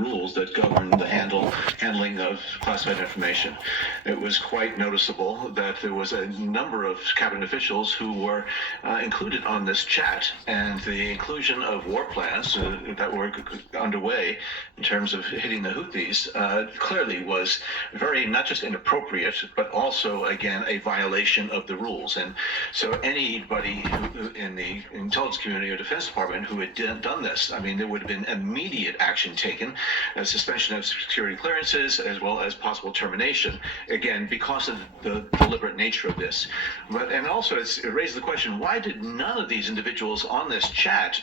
rules that govern the handling of classified information. It was quite noticeable that there was a number of cabinet officials who were included on this chat, and the inclusion of war plans that were underway in terms of hitting the Houthis clearly was very not just inappropriate, but also, again, a violation of the rules. And so anybody who, in the intelligence community or Defense Department who had done this, I mean, there would have been immediate action taken, a suspension of security clearances, as well as possible termination, again, because of the deliberate nature of this. And also, it raises the question, why did none of these individuals on this chat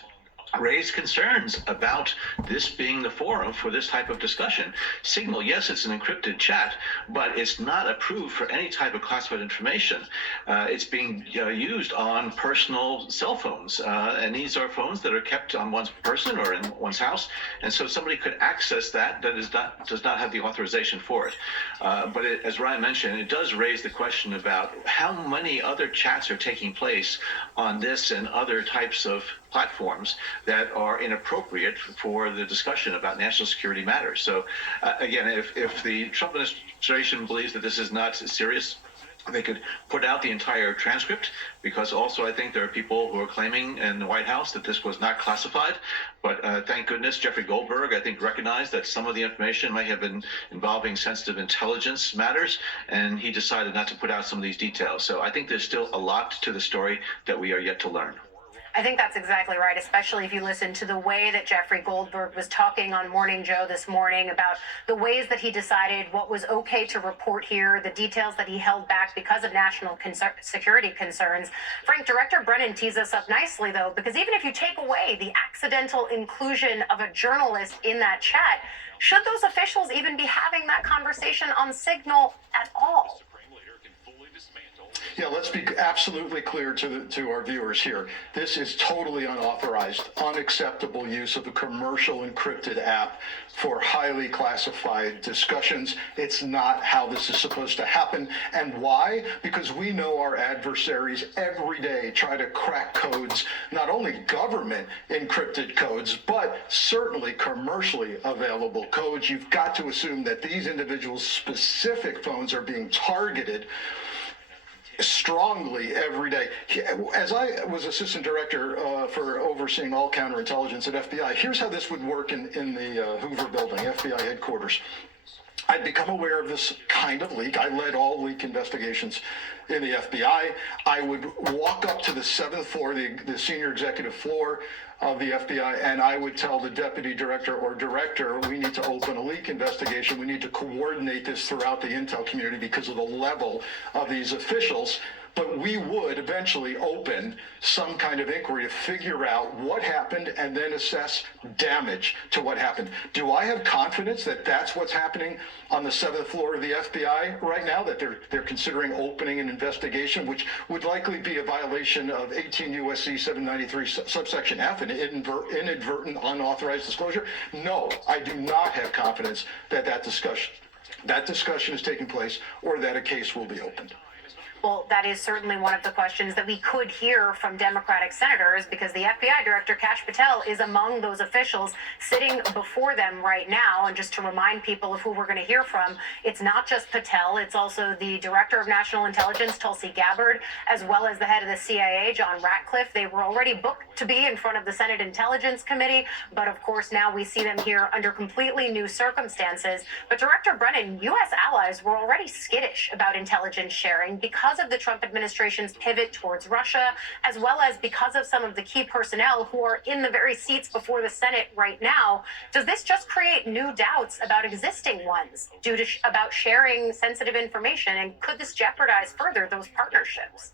raise concerns about this being the forum for this type of discussion? Signal, yes, it's an encrypted chat, but it's not approved for any type of classified information. It's being used on personal cell phones, and these are phones that are kept on one's person or in one's house, and so somebody could access that does not have the authorization for it. But as Ryan mentioned, it does raise the question about how many other chats are taking place on this and other types of platforms that are inappropriate for the discussion about national security matters. So again, if the Trump administration believes that this is not serious, they could put out the entire transcript, because also I think there are people who are claiming in the White House that this was not classified. But thank goodness Jeffrey Goldberg, I think, recognized that some of the information may have been involving sensitive intelligence matters, and he decided not to put out some of these details. So I think there's still a lot to the story that we are yet to learn. I think that's exactly right, especially if you listen to the way that Jeffrey Goldberg was talking on Morning Joe this morning about the ways that he decided what was okay to report here, the details that he held back because of national security concerns. Frank, Director Brennan tees us up nicely, though, because even if you take away the accidental inclusion of a journalist in that chat, should those officials even be having that conversation on Signal at all? Yeah, let's be absolutely clear to our viewers here. This is totally unauthorized, unacceptable use of a commercial encrypted app for highly classified discussions. It's not how this is supposed to happen. And why? Because we know our adversaries every day try to crack codes, not only government encrypted codes, but certainly commercially available codes. You've got to assume that these individuals' specific phones are being targeted strongly every day. As I was assistant director for overseeing all counterintelligence at FBI, here's how this would work in the Hoover building, FBI headquarters. I'd become aware of this kind of leak. I led all leak investigations in the FBI. I would walk up to the 7th floor, the senior executive floor of the FBI, and I would tell the deputy director or director, we need to open a leak investigation. We need to coordinate this throughout the intel community because of the level of these officials. But we would eventually open some kind of inquiry to figure out what happened and then assess damage to what happened. Do I have confidence that that's what's happening on the 7th floor of the FBI right now, that they're considering opening an investigation, which would likely be a violation of 18 U.S.C. 793 subsection F, an inadvertent unauthorized disclosure? No, I do not have confidence that that discussion is taking place or that a case will be opened. Well, that is certainly one of the questions that we could hear from Democratic senators, because the FBI Director, Kash Patel, is among those officials sitting before them right now. And just to remind people of who we're going to hear from, it's not just Patel, it's also the Director of National Intelligence, Tulsi Gabbard, as well as the head of the CIA, John Ratcliffe. They were already booked to be in front of the Senate Intelligence Committee, but of course now we see them here under completely new circumstances. But Director Brennan, U.S. allies were already skittish about intelligence sharing because of the Trump administration's pivot towards Russia, as well as because of some of the key personnel who are in the very seats before the Senate right now. Does this just create new doubts about existing ones about sharing sensitive information, and could this jeopardize further those partnerships?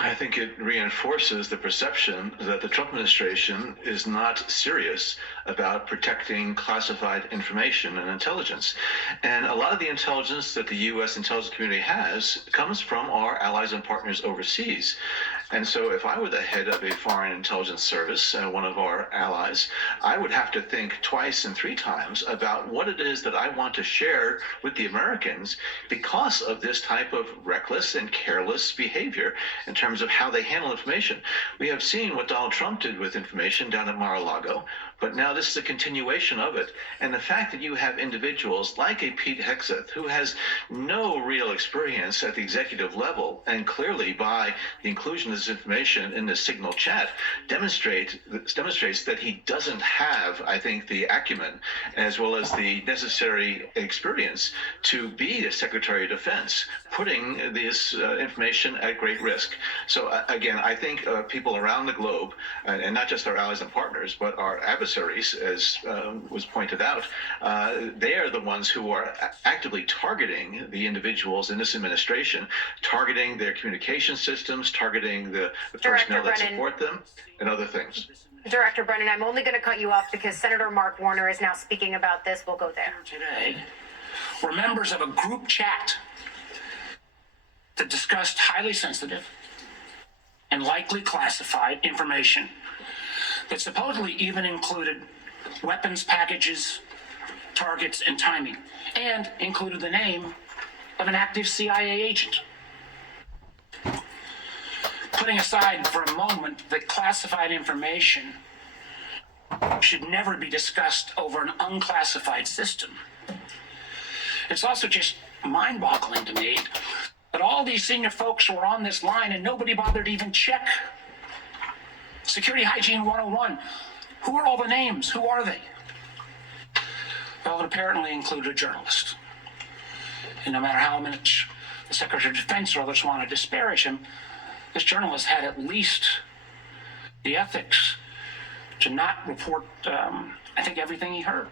I think it reinforces the perception that the Trump administration is not serious about protecting classified information and intelligence. And a lot of the intelligence that the U.S. intelligence community has comes from our allies and partners overseas. And so if I were the head of a foreign intelligence service, one of our allies, I would have to think twice and three times about what it is that I want to share with the Americans because of this type of reckless and careless behavior in terms of how they handle information. We have seen what Donald Trump did with information down at Mar-a-Lago, but now this is a continuation of it. And the fact that you have individuals like a Pete Hegseth, who has no real experience at the executive level, and clearly by the inclusion of this information in the Signal chat demonstrates that he doesn't have, I think, the acumen as well as the necessary experience to be a Secretary of Defense, putting this information at great risk. So again, I think people around the globe, and not just our allies and partners, but our adversaries, as was pointed out, they are the ones who are actively targeting the individuals in this administration, targeting their communication systems, targeting the personnel that support them, and other things. Director Brennan, I'm only going to cut you off because Senator Mark Warner is now speaking about this. We'll go there. Today were members of a group chat that discussed highly sensitive and likely classified information that supposedly even included weapons packages, targets, and timing, and included the name of an active CIA agent. Putting aside for a moment that classified information should never be discussed over an unclassified system, it's also just mind-boggling to me that all these senior folks were on this line and nobody bothered to even check. Security Hygiene 101. Who are all the names? Who are they? Well, it apparently included a journalist. And no matter how much the Secretary of Defense or others want to disparage him, this journalist had at least the ethics to not report, I think, everything he heard.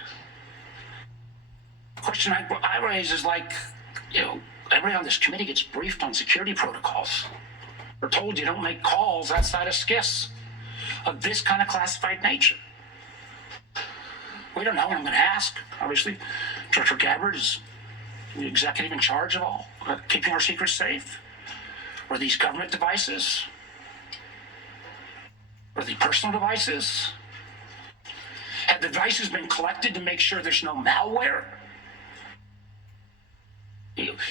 The question I raise is like, everybody on this committee gets briefed on security protocols. We're told you don't make calls outside of SCIS of this kind of classified nature. We don't know what I'm going to ask. Obviously, Director Gabbard is the executive in charge of all, keeping our secrets safe. Or these government devices? Or the personal devices? Have the devices been collected to make sure there's no malware?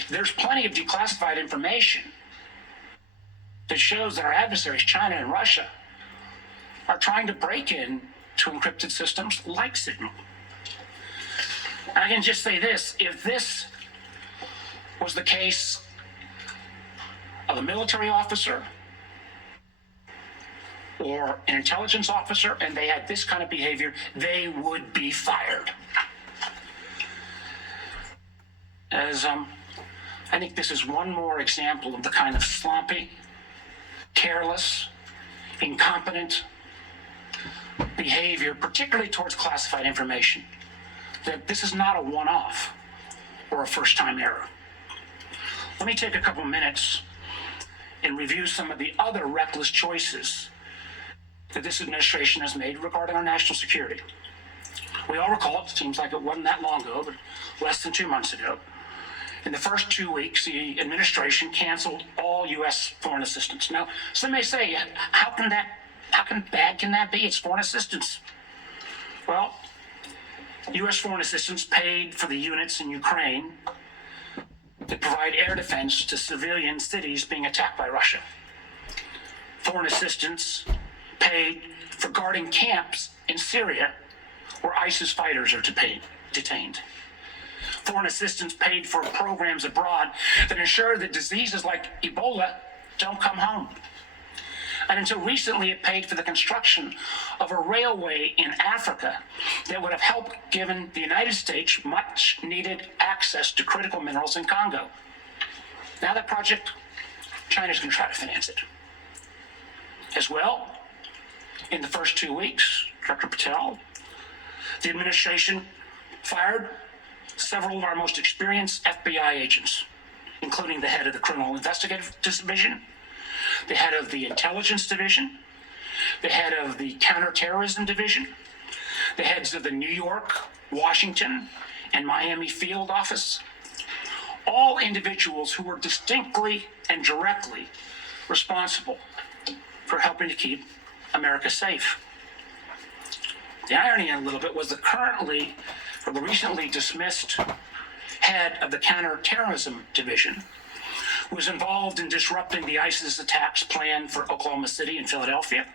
There's plenty of declassified information that shows that our adversaries, China and Russia, are trying to break in to encrypted systems like Signal. I can just say this, if this was the case of a military officer or an intelligence officer and they had this kind of behavior, they would be fired. I think this is one more example of the kind of sloppy, careless, incompetent behavior, particularly towards classified information, that this is not a one-off or a first-time error. Let me take a couple minutes and review some of the other reckless choices that this administration has made regarding our national security. We all recall, it seems like it wasn't that long ago, but less than 2 months ago, in the first 2 weeks, the administration canceled all U.S. foreign assistance. Now, some may say, how bad can that be? It's foreign assistance. Well, U.S. foreign assistance paid for the units in Ukraine that provide air defense to civilian cities being attacked by Russia. Foreign assistance paid for guarding camps in Syria where ISIS fighters are detained. Foreign assistance paid for programs abroad that ensure that diseases like Ebola don't come home. And until recently, it paid for the construction of a railway in Africa that would have helped given the United States much needed access to critical minerals in Congo. Now that project, China's going to try to finance it. As well, in the first 2 weeks, Director Patel, the administration fired several of our most experienced FBI agents, including the head of the Criminal Investigative Division, the head of the Intelligence Division, the head of the Counterterrorism Division, the heads of the New York, Washington, and Miami field office, all individuals who were distinctly and directly responsible for helping to keep America safe. The irony in a little bit was the recently dismissed head of the Counterterrorism Division was involved in disrupting the ISIS attacks planned for Oklahoma City and Philadelphia,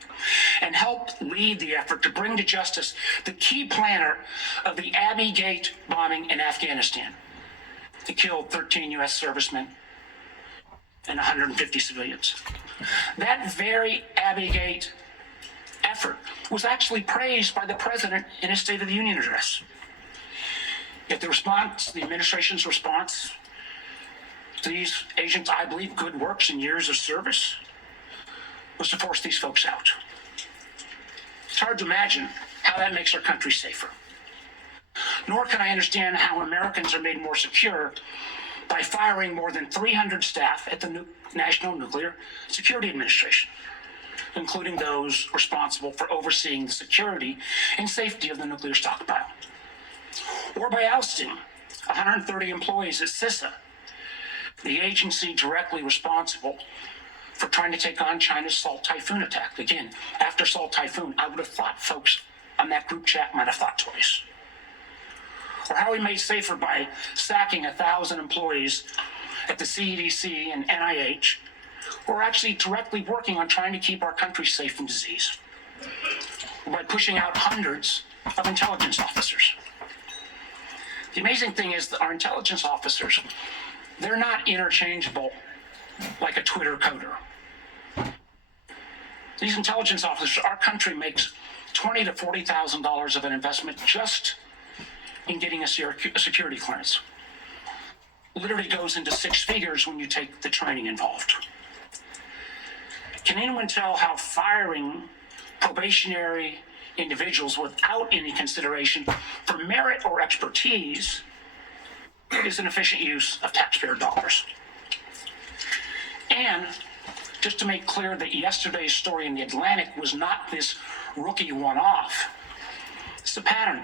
and helped lead the effort to bring to justice the key planner of the Abbey Gate bombing in Afghanistan. It killed 13 U.S. servicemen and 150 civilians. That very Abbey Gate effort was actually praised by the president in his State of the Union address. Yet the administration's response to these agents, I believe, good works and years of service, was to force these folks out. It's hard to imagine how that makes our country safer. Nor can I understand how Americans are made more secure by firing more than 300 staff at the National Nuclear Security Administration, including those responsible for overseeing the security and safety of the nuclear stockpile. Or by ousting 130 employees at CISA, the agency directly responsible for trying to take on China's Salt Typhoon attack. Again, after Salt Typhoon, I would have thought folks on that group chat might have thought twice. Or how we made safer by sacking 1,000 employees at the CDC and NIH who are actually directly working on trying to keep our country safe from disease. Or by pushing out hundreds of intelligence officers. The amazing thing is that our intelligence officers, they're not interchangeable like a Twitter coder. These intelligence officers, our country makes $20,000 to $40,000 of an investment just in getting a security clearance. Literally goes into six figures when you take the training involved. Can anyone tell how firing probationary individuals without any consideration for merit or expertise is an efficient use of taxpayer dollars? And just to make clear that yesterday's story in the Atlantic was not this rookie one-off, it's a pattern.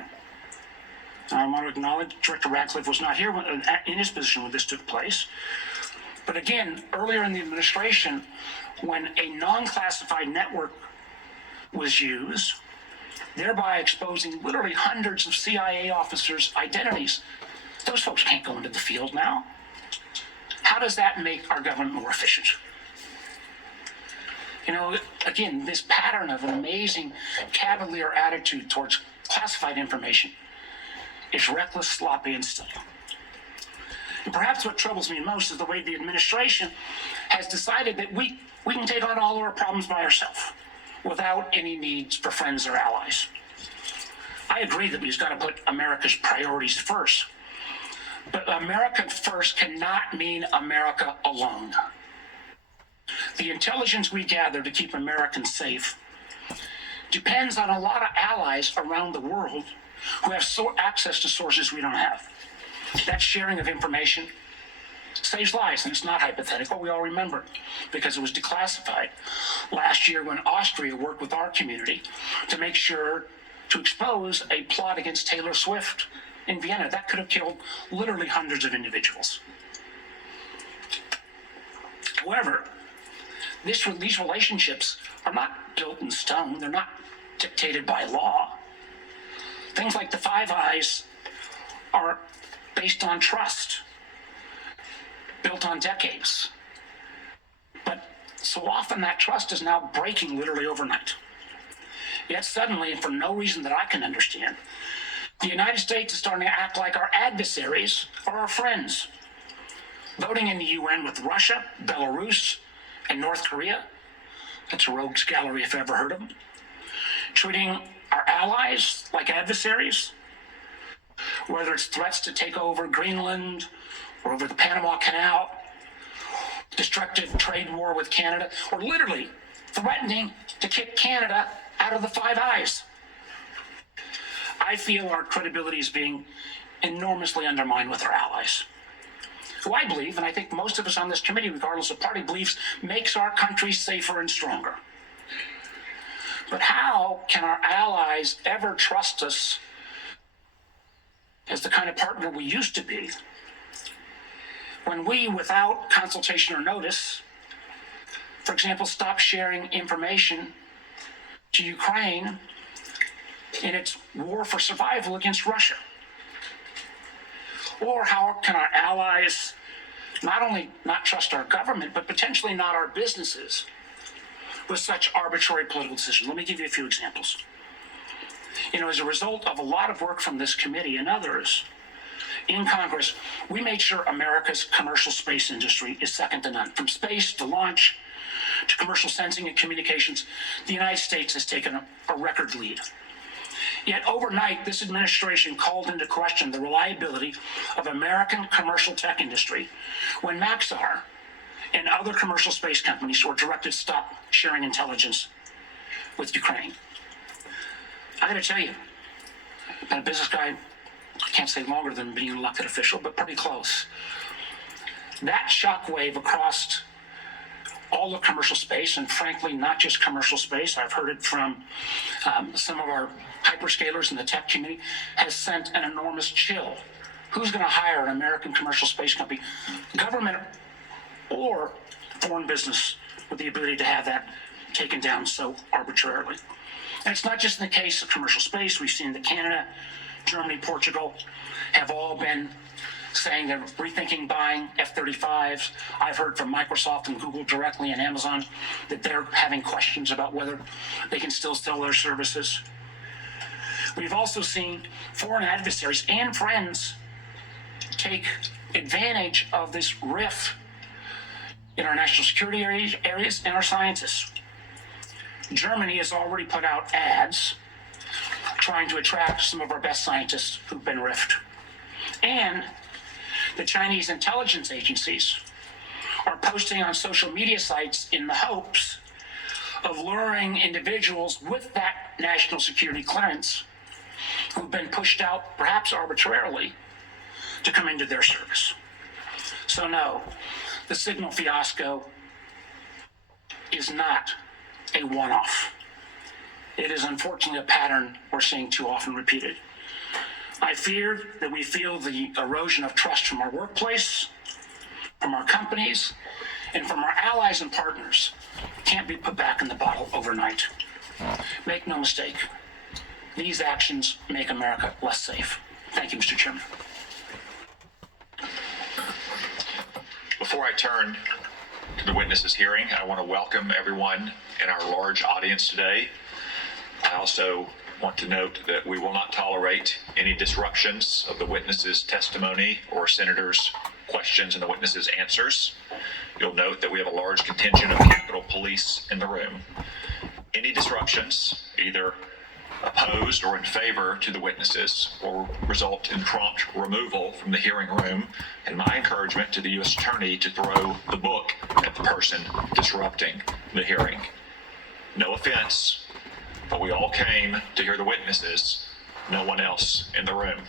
I want to acknowledge Director Radcliffe was not here in his position when this took place. But again, earlier in the administration, when a non-classified network was used, thereby exposing literally hundreds of CIA officers' identities, those folks can't go into the field now. How does that make our government more efficient? You know, again, this pattern of an amazing cavalier attitude towards classified information is reckless, sloppy, and silly. And perhaps what troubles me most is the way the administration has decided that we can take on all of our problems by ourselves without any needs for friends or allies. I agree that we've got to put America's priorities first. But America first cannot mean America alone. The intelligence we gather to keep Americans safe depends on a lot of allies around the world who have access to sources we don't have. That sharing of information saves lives, and it's not hypothetical. We all remember because it was declassified last year when Austria worked with our community to make sure to expose a plot against Taylor Swift in Vienna. That could have killed literally hundreds of individuals. However, these relationships are not built in stone. They're not dictated by law. Things like the Five Eyes are based on trust, built on decades. But so often that trust is now breaking literally overnight. Yet suddenly, and for no reason that I can understand, the United States is starting to act like our adversaries are our friends. Voting in the UN with Russia, Belarus, and North Korea. That's a rogues gallery if I've ever heard of them. Treating our allies like adversaries, whether it's threats to take over Greenland or over the Panama Canal, destructive trade war with Canada, or literally threatening to kick Canada out of the Five Eyes. I feel our credibility is being enormously undermined with our allies, who I believe, and I think most of us on this committee, regardless of party beliefs, makes our country safer and stronger. But how can our allies ever trust us as the kind of partner we used to be when we, without consultation or notice, for example, stop sharing information to Ukraine in its war for survival against Russia? Or how can our allies not only not trust our government, but potentially not our businesses with such arbitrary political decisions? Let me give you a few examples. As a result of a lot of work from this committee and others in Congress, we made sure America's commercial space industry is second to none. From space to launch to commercial sensing and communications, the United States has taken a record lead. Yet overnight, this administration called into question the reliability of American commercial tech industry when Maxar and other commercial space companies were directed to stop sharing intelligence with Ukraine. I gotta tell you, I've been a business guy, I can't say longer than being an elected official, but pretty close. That shockwave across all of commercial space, and frankly, not just commercial space, I've heard it from some of our hyperscalers in the tech community, has sent an enormous chill. Who's going to hire an American commercial space company, government or foreign business, with the ability to have that taken down so arbitrarily? And it's not just in the case of commercial space. We've seen that Canada, Germany, Portugal have all been saying they're rethinking buying F-35s. I've heard from Microsoft and Google directly and Amazon that they're having questions about whether they can still sell their services. We've also seen foreign adversaries and friends take advantage of this rift in our national security areas and our scientists. Germany has already put out ads trying to attract some of our best scientists who've been rifted. And the Chinese intelligence agencies are posting on social media sites in the hopes of luring individuals with that national security clearance who've been pushed out, perhaps arbitrarily, to come into their service. So no, the signal fiasco is not a one-off. It is unfortunately a pattern we're seeing too often repeated. I fear that we feel the erosion of trust from our workplace, from our companies, and from our allies and partners can't be put back in the bottle overnight. Make no mistake, these actions make America less safe. Thank you, Mr. Chairman. Before I turn to the witnesses hearing, I want to welcome everyone in our large audience today. I also want to note that we will not tolerate any disruptions of the witnesses' testimony or senators' questions and the witnesses' answers. You'll note that we have a large contingent of Capitol Police in the room. Any disruptions, either opposed or in favor to the witnesses, will result in prompt removal from the hearing room, and my encouragement to the U.S. Attorney to throw the book at the person disrupting the hearing. No offense, but we all came to hear the witnesses, no one else in the room.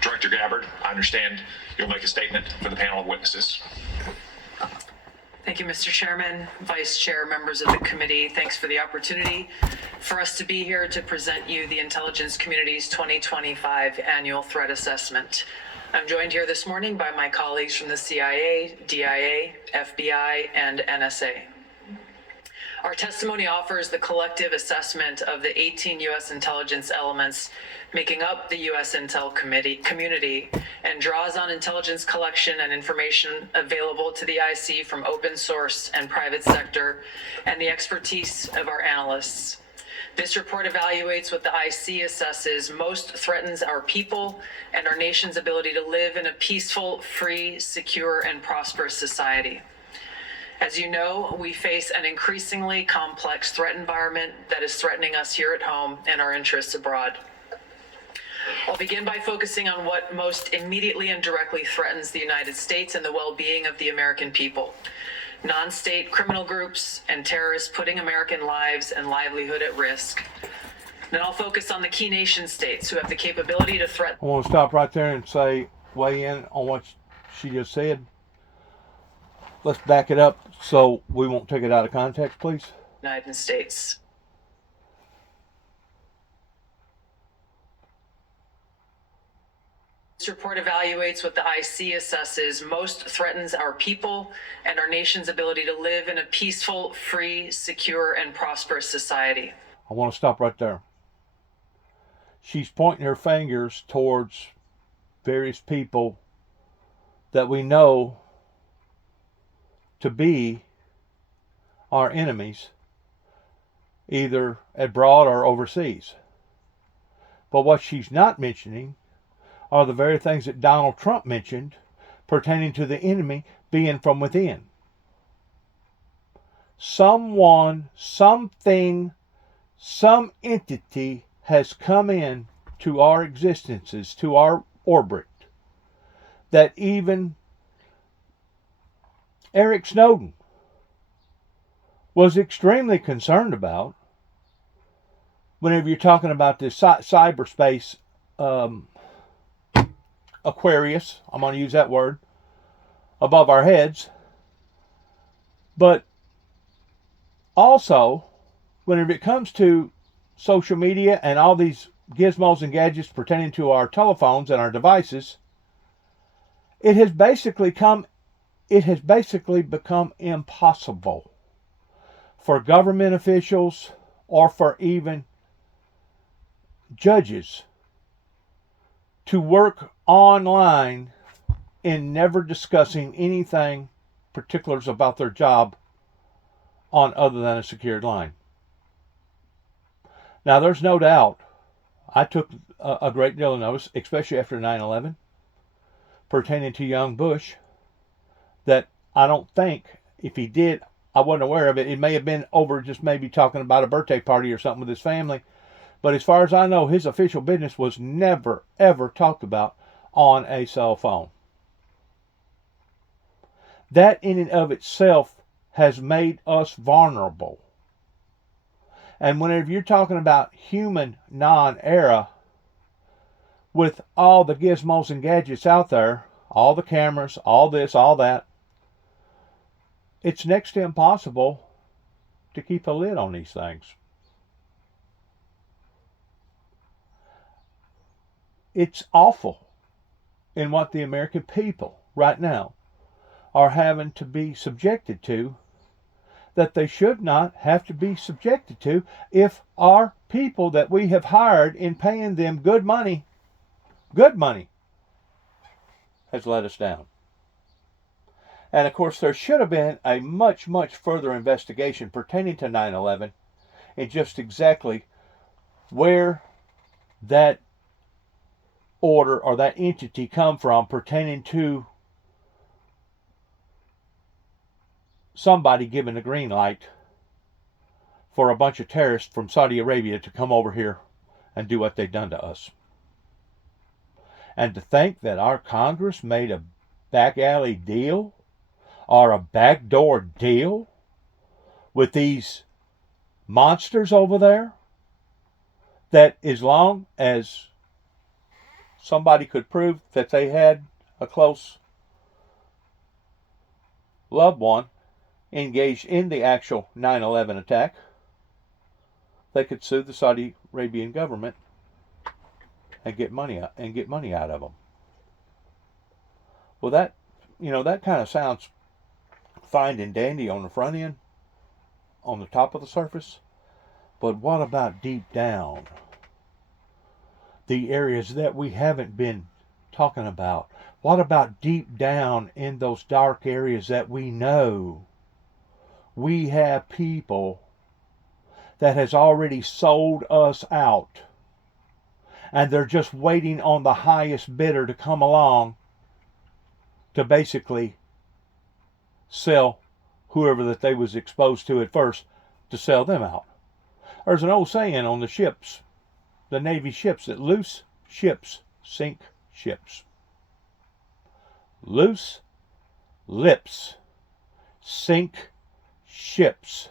Director Gabbard, I understand you'll make a statement for the panel of witnesses. Thank you, Mr. Chairman, Vice Chair, members of the committee. Thanks for the opportunity for us to be here to present you the intelligence community's 2025 annual threat assessment. I'm joined here this morning by my colleagues from the CIA, DIA, FBI, and NSA. Our testimony offers the collective assessment of the 18 U.S. intelligence elements making up the U.S. Intel community and draws on intelligence collection and information available to the IC from open source and private sector and the expertise of our analysts. This report evaluates what the IC assesses most threatens our people and our nation's ability to live in a peaceful, free, secure, and prosperous society. As you know, we face an increasingly complex threat environment that is threatening us here at home and our interests abroad. I'll begin by focusing on what most immediately and directly threatens the United States and the well-being of the American people. Non-state criminal groups and terrorists putting American lives and livelihood at risk. Then I'll focus on the key nation states who have the capability to threaten. I want to stop right there and weigh in on what she just said. Let's back it up so we won't take it out of context, please. United States. This report evaluates what the IC assesses most threatens our people and our nation's ability to live in a peaceful, free, secure, and prosperous society. I want to stop right there. She's pointing her fingers towards various people that we know to be our enemies, either abroad or overseas. But what she's not mentioning are the very things that Donald Trump mentioned pertaining to the enemy being from within. Someone, something, some entity has come in to our existences, to our orbit, that even Eric Snowden was extremely concerned about. Whenever you're talking about this cyberspace Aquarius, I'm going to use that word, above our heads. But also, whenever it comes to social media and all these gizmos and gadgets pertaining to our telephones and our devices, it has basically become impossible for government officials or for even judges to work online in never discussing anything particulars about their job on other than a secured line. Now, there's no doubt I took a great deal of notice, especially after 9/11, pertaining to young Bush, that I don't think, if he did, I wasn't aware of it. It may have been over just maybe talking about a birthday party or something with his family. But as far as I know, his official business was never, ever talked about on a cell phone. That in and of itself has made us vulnerable. And whenever you're talking about human non-era, with all the gizmos and gadgets out there, all the cameras, all this, all that, it's next to impossible to keep a lid on these things. It's awful in what the American people right now are having to be subjected to, that they should not have to be subjected to if our people that we have hired in paying them good money, has let us down. And of course, there should have been a much, much further investigation pertaining to 9/11 and just exactly where that order or that entity come from pertaining to somebody giving the green light for a bunch of terrorists from Saudi Arabia to come over here and do what they've done to us. And to think that our Congress made a back alley deal or a backdoor deal with these monsters over there, that as long as somebody could prove that they had a close loved one engaged in the actual 9/11 attack, they could sue the Saudi Arabian government and get money out of them. Well, that kind of sounds fine and dandy on the front end, on the top of the surface, but what about deep down? The areas that we haven't been talking about. What about deep down in those dark areas that we know we have people that has already sold us out, and they're just waiting on the highest bidder to come along to basically sell whoever that they was exposed to at first, to sell them out. There's an old saying on the ships, the Navy ships, that loose ships sink ships. Loose lips sink ships.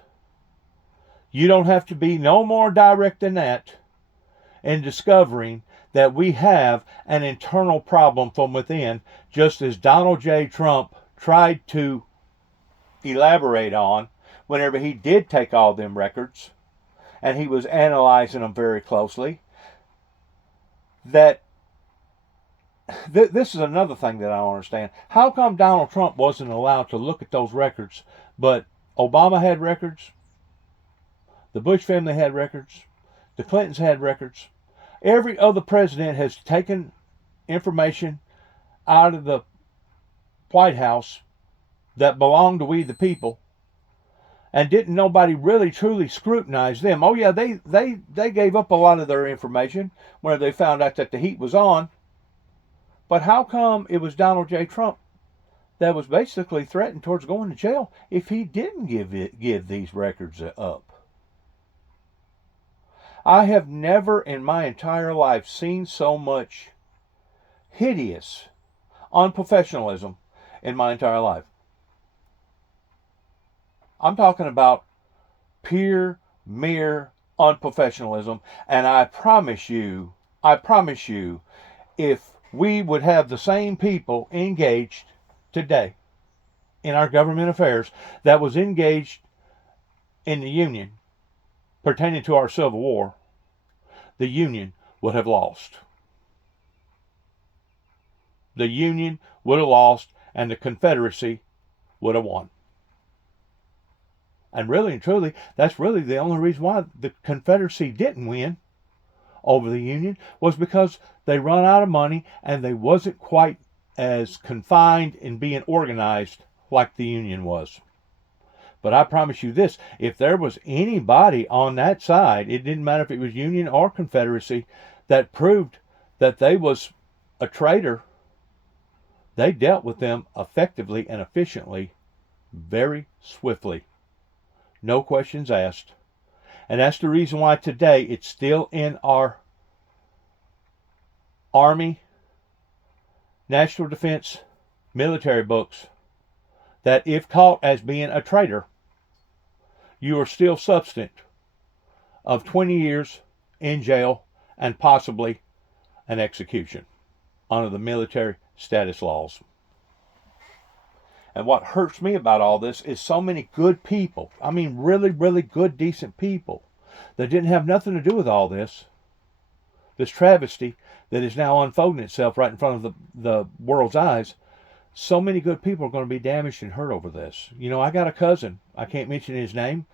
You don't have to be no more direct than that in discovering that we have an internal problem from within, just as Donald J. Trump tried to elaborate on whenever he did take all them records and he was analyzing them very closely, that this is another thing that I don't understand. How come Donald Trump wasn't allowed to look at those records, but Obama had records, the Bush family had records, the Clintons had records. Every other president has taken information out of the White House that belonged to we the people, and didn't nobody really truly scrutinize them. Oh yeah, they gave up a lot of their information when they found out that the heat was on. But how come it was Donald J. Trump that was basically threatened towards going to jail if he didn't give these records up? I have never in my entire life seen so much hideous unprofessionalism in my entire life. I'm talking about pure, mere unprofessionalism, and I promise you, if we would have the same people engaged today in our government affairs that was engaged in the Union pertaining to our Civil War, the Union would have lost. The Union would have lost, and the Confederacy would have won. And really and truly, that's really the only reason why the Confederacy didn't win over the Union, was because they run out of money and they wasn't quite as confined in being organized like the Union was. But I promise you this, if there was anybody on that side, it didn't matter if it was Union or Confederacy, that proved that they was a traitor, they dealt with them effectively and efficiently, very swiftly. No questions asked. And that's the reason why today it's still in our Army, National Defense, military books that if caught as being a traitor, you are still subject of 20 years in jail and possibly an execution under the military status laws. And what hurts me about all this is so many good people, I mean really, really good, decent people, that didn't have nothing to do with all this travesty that is now unfolding itself right in front of the world's eyes. So many good people are going to be damaged and hurt over this. You know, I got a cousin, I can't mention his name.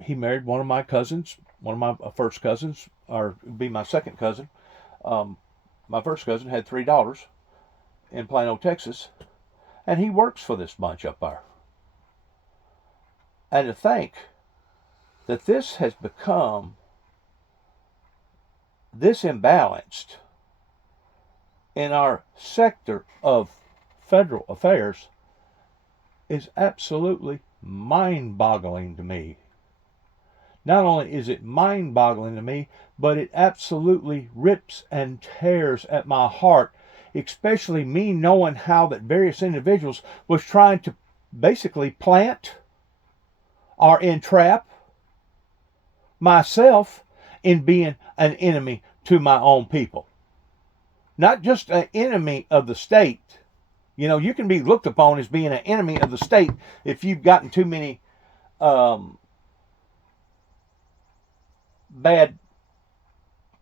He married one of my cousins, one of my first cousins, or be my second cousin. My first cousin had 3 daughters in Plano, Texas, and he works for this bunch up there. And to think that this has become this imbalanced in our sector of federal affairs is absolutely mind-boggling to me. Not only is it mind-boggling to me, but it absolutely rips and tears at my heart, especially me knowing how that various individuals was trying to basically plant or entrap myself in being an enemy to my own people. Not just an enemy of the state. You know, you can be looked upon as being an enemy of the state if you've gotten too many bad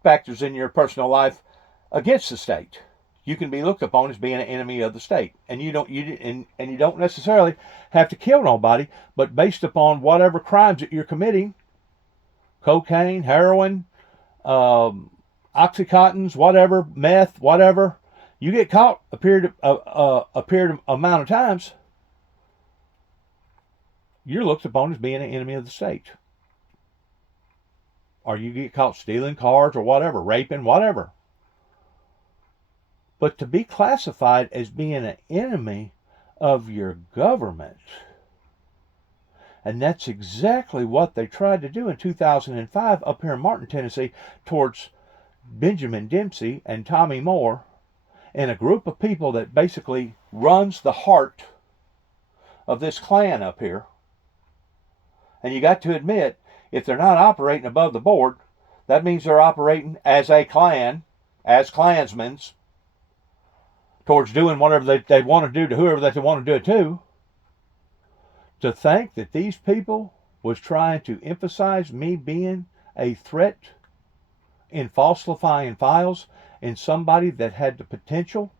factors in your personal life against the state. You can be looked upon as being an enemy of the state, and you don't necessarily have to kill nobody, but based upon whatever crimes that you're committing, cocaine, heroin, oxycontins, whatever, meth, whatever, you get caught a period amount of times, you're looked upon as being an enemy of the state. Or you get caught stealing cars or whatever, raping, whatever. But to be classified as being an enemy of your government, and that's exactly what they tried to do in 2005 up here in Martin, Tennessee, towards Benjamin Dempsey and Tommy Moore, and a group of people that basically runs the heart of this Klan up here. And you got to admit, if they're not operating above the board, that means they're operating as a Klan, as Klansmen, towards doing whatever they want to do to whoever that they want to do it to. To think that these people was trying to emphasize me being a threat in falsifying files in somebody that had the potential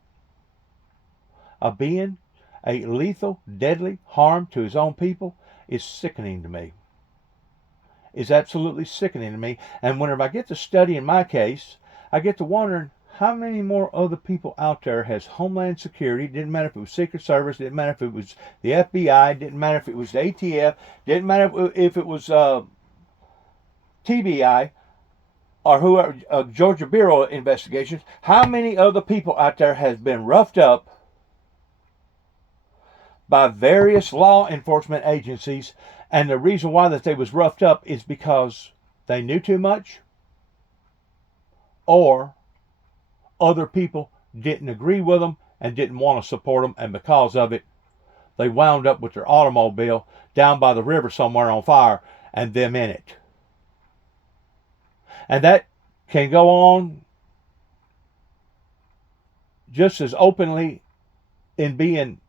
of being a lethal, deadly harm to his own people is sickening to me. Is absolutely sickening to me. And whenever I get to studying my case, I get to wondering how many more other people out there has Homeland Security. Didn't matter if it was Secret Service, didn't matter if it was the FBI, didn't matter if it was the ATF, didn't matter if it was TBI or whoever, Georgia Bureau of Investigations. How many other people out there has been roughed up by various law enforcement agencies, and the reason why that they was roughed up is because they knew too much, or other people didn't agree with them and didn't want to support them, and because of it, they wound up with their automobile down by the river somewhere on fire, and them in it. And that can go on just as openly in being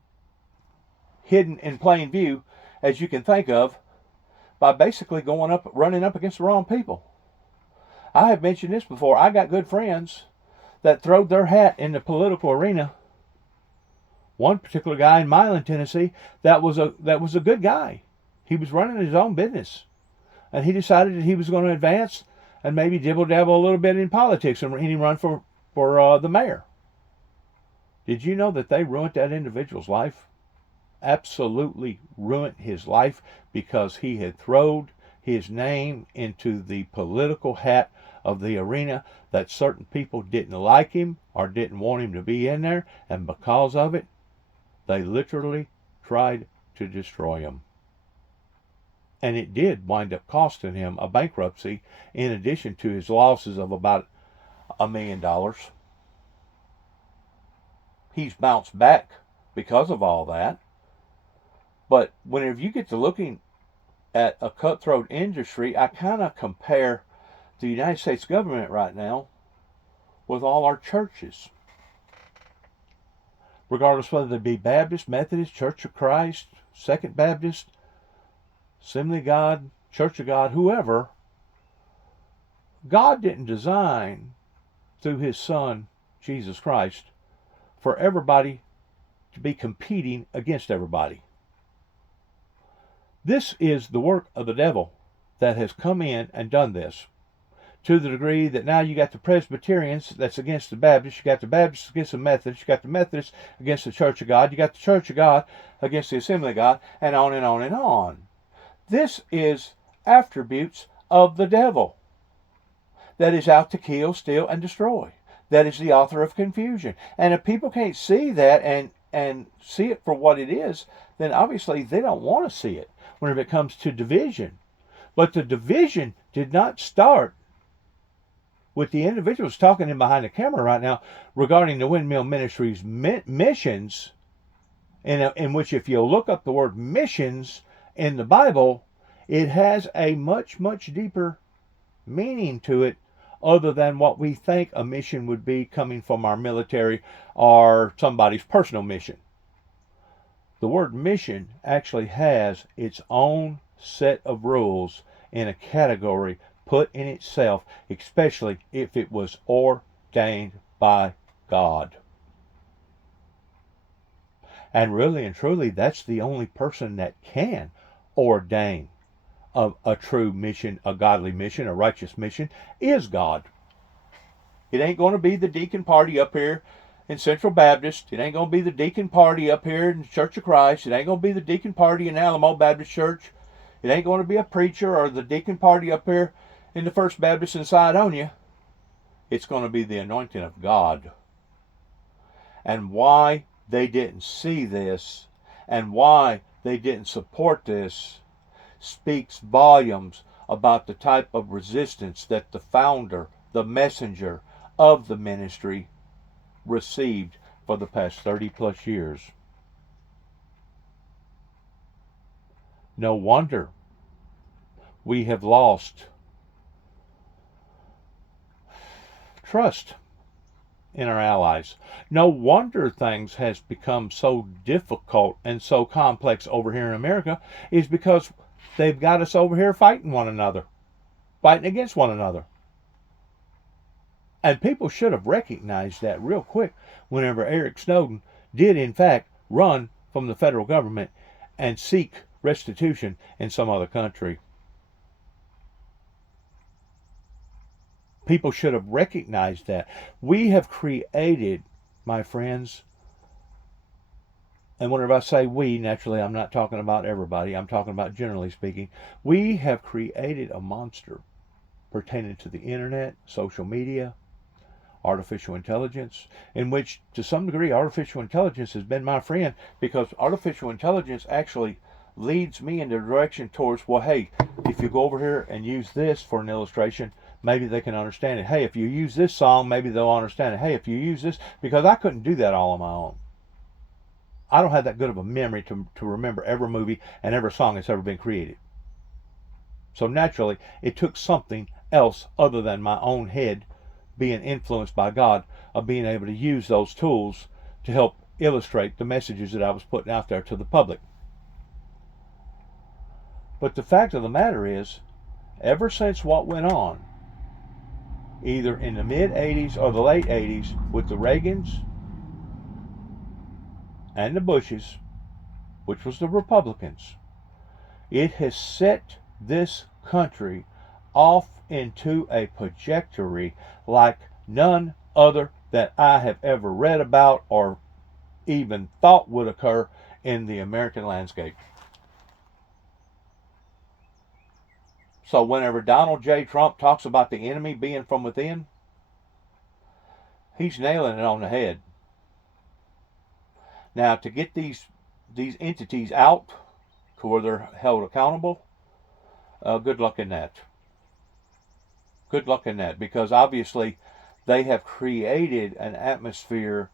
hidden in plain view as you can think of, by basically running up against the wrong people. I have mentioned this before. I got good friends that throwed their hat in the political arena. One particular guy in Milan, Tennessee, that was a good guy. He was running his own business, and he decided that he was going to advance and maybe dibble dabble a little bit in politics, and he run for the mayor. Did you know that they ruined that individual's life? Absolutely ruined his life because he had thrown his name into the political hat of the arena, that certain people didn't like him or didn't want him to be in there, and because of it, they literally tried to destroy him. And it did wind up costing him a bankruptcy, in addition to his losses of about $1 million. He's bounced back because of all that. But whenever you get to looking at a cutthroat industry, I kind of compare the United States government right now with all our churches. Regardless whether they be Baptist, Methodist, Church of Christ, Second Baptist, Assembly of God, Church of God, whoever, God didn't design through His Son, Jesus Christ, for everybody to be competing against everybody. This is the work of the devil that has come in and done this, to the degree that now you got the Presbyterians that's against the Baptists, you got the Baptists against the Methodists, you got the Methodists against the Church of God, you got the Church of God against the Assembly of God, and on and on and on. This is attributes of the devil that is out to kill, steal, and destroy. That is the author of confusion. And if people can't see that and see it for what it is, then obviously they don't want to see it whenever it comes to division. But the division did not start with the individuals talking in behind the camera right now regarding the Windmill Ministries missions, in which if you look up the word missions in the Bible, it has a much, much deeper meaning to it, other than what we think a mission would be coming from our military or somebody's personal mission. The word mission actually has its own set of rules in a category put in itself, especially if it was ordained by God. And really and truly, that's the only person that can ordain a true mission, a godly mission, a righteous mission, is God. It ain't going to be the deacon party up here in Central Baptist. It ain't going to be the deacon party up here in the Church of Christ. It ain't going to be the deacon party in Alamo Baptist Church. It ain't going to be a preacher or the deacon party up here in the First Baptist in Sidonia. It's going to be the anointing of God. And why they didn't see this and why they didn't support this speaks volumes about the type of resistance that the founder, the messenger of the ministry, received for the past 30 plus years. No wonder we have lost trust in our allies. No wonder things has become so difficult and so complex over here in America, is because they've got us over here fighting one another, fighting against one another. And people should have recognized that real quick whenever Eric Snowden did, in fact, run from the federal government and seek restitution in some other country. People should have recognized that. We have created, my friends, and whenever I say we, naturally I'm not talking about everybody, I'm talking about generally speaking, we have created a monster pertaining to the internet, social media, artificial intelligence, in which to some degree artificial intelligence has been my friend, because artificial intelligence actually leads me in the direction towards, well, hey, if you go over here and use this for an illustration, maybe they can understand it. Hey, if you use this song, maybe they'll understand it. Hey, if you use this, because I couldn't do that all on my own. I don't have that good of a memory to remember every movie and every song that's ever been created. So naturally, it took something else other than my own head being influenced by God of being able to use those tools to help illustrate the messages that I was putting out there to the public. But the fact of the matter is, ever since what went on, either in the mid-'80s or the late 80s with the Reagans and the Bushes, which was the Republicans, it has set this country off into a trajectory like none other that I have ever read about or even thought would occur in the American landscape. So whenever Donald J. Trump talks about the enemy being from within, he's nailing it on the head. Now, to get these entities out to where they're held accountable, good luck in that. Good luck in that, because obviously they have created an atmosphere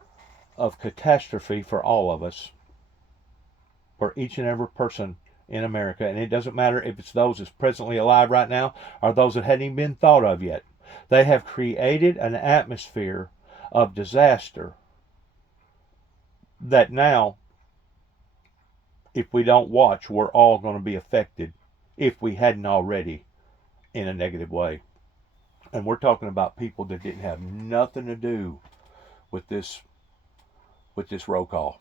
of catastrophe for all of us, for each and every person in America. And it doesn't matter if it's those that's presently alive right now or those that hadn't even been thought of yet. They have created an atmosphere of disaster that now, if we don't watch, we're all going to be affected, if we hadn't already, in a negative way. And we're talking about people that didn't have nothing to do with this roll call.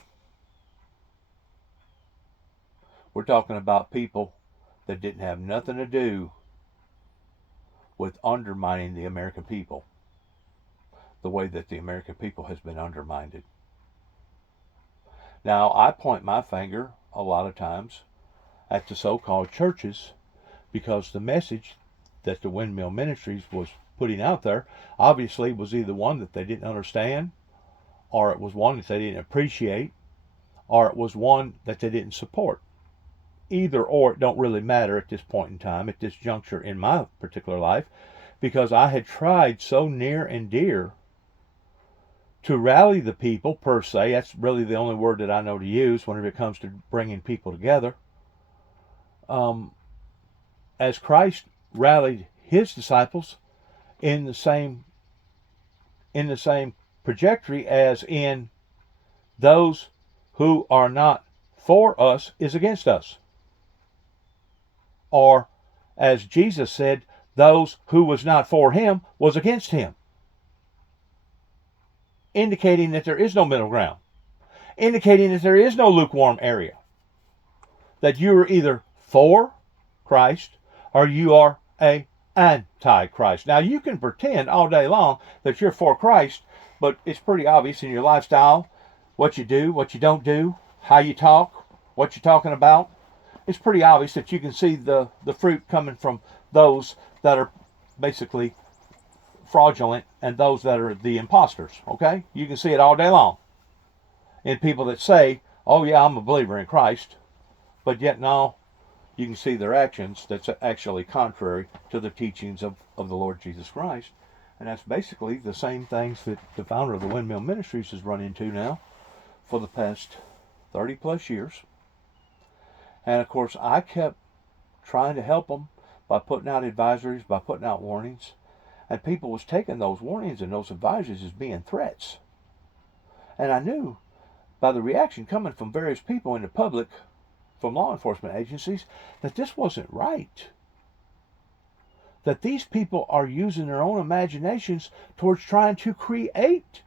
We're talking about people that didn't have nothing to do with undermining the American people the way that the American people has been undermined. Now, I point my finger a lot of times at the so-called churches, because the message that the Windmill Ministries was putting out there obviously was either one that they didn't understand, or it was one that they didn't appreciate, or it was one that they didn't support. Either or, it don't really matter at this point in time, at this juncture in my particular life, because I had tried so near and dear to rally the people, per se. That's really the only word that I know to use whenever it comes to bringing people together. As Christ rallied his disciples in the same trajectory as in those who are not for us is against us. Or as Jesus said, those who was not for him was against him. Indicating that there is no middle ground. Indicating that there is no lukewarm area. That you are either for Christ or you are a anti-Christ. Now, you can pretend all day long that you're for Christ, but it's pretty obvious in your lifestyle, what you do, what you don't do, how you talk, what you're talking about. It's pretty obvious that you can see the fruit coming from those that are basically fraudulent and those that are the imposters, okay? You can see it all day long in people that say, oh yeah, I'm a believer in Christ, but yet no, you can see their actions that's actually contrary to the teachings of the Lord Jesus Christ. And that's basically the same things that the founder of the Windmill Ministries has run into now for the past 30 plus years. And of course, I kept trying to help them by putting out advisories, by putting out warnings. And people was taking those warnings and those advisories as being threats. And I knew by the reaction coming from various people in the public, from law enforcement agencies, that this wasn't right. that these people are using their own imaginations towards trying to create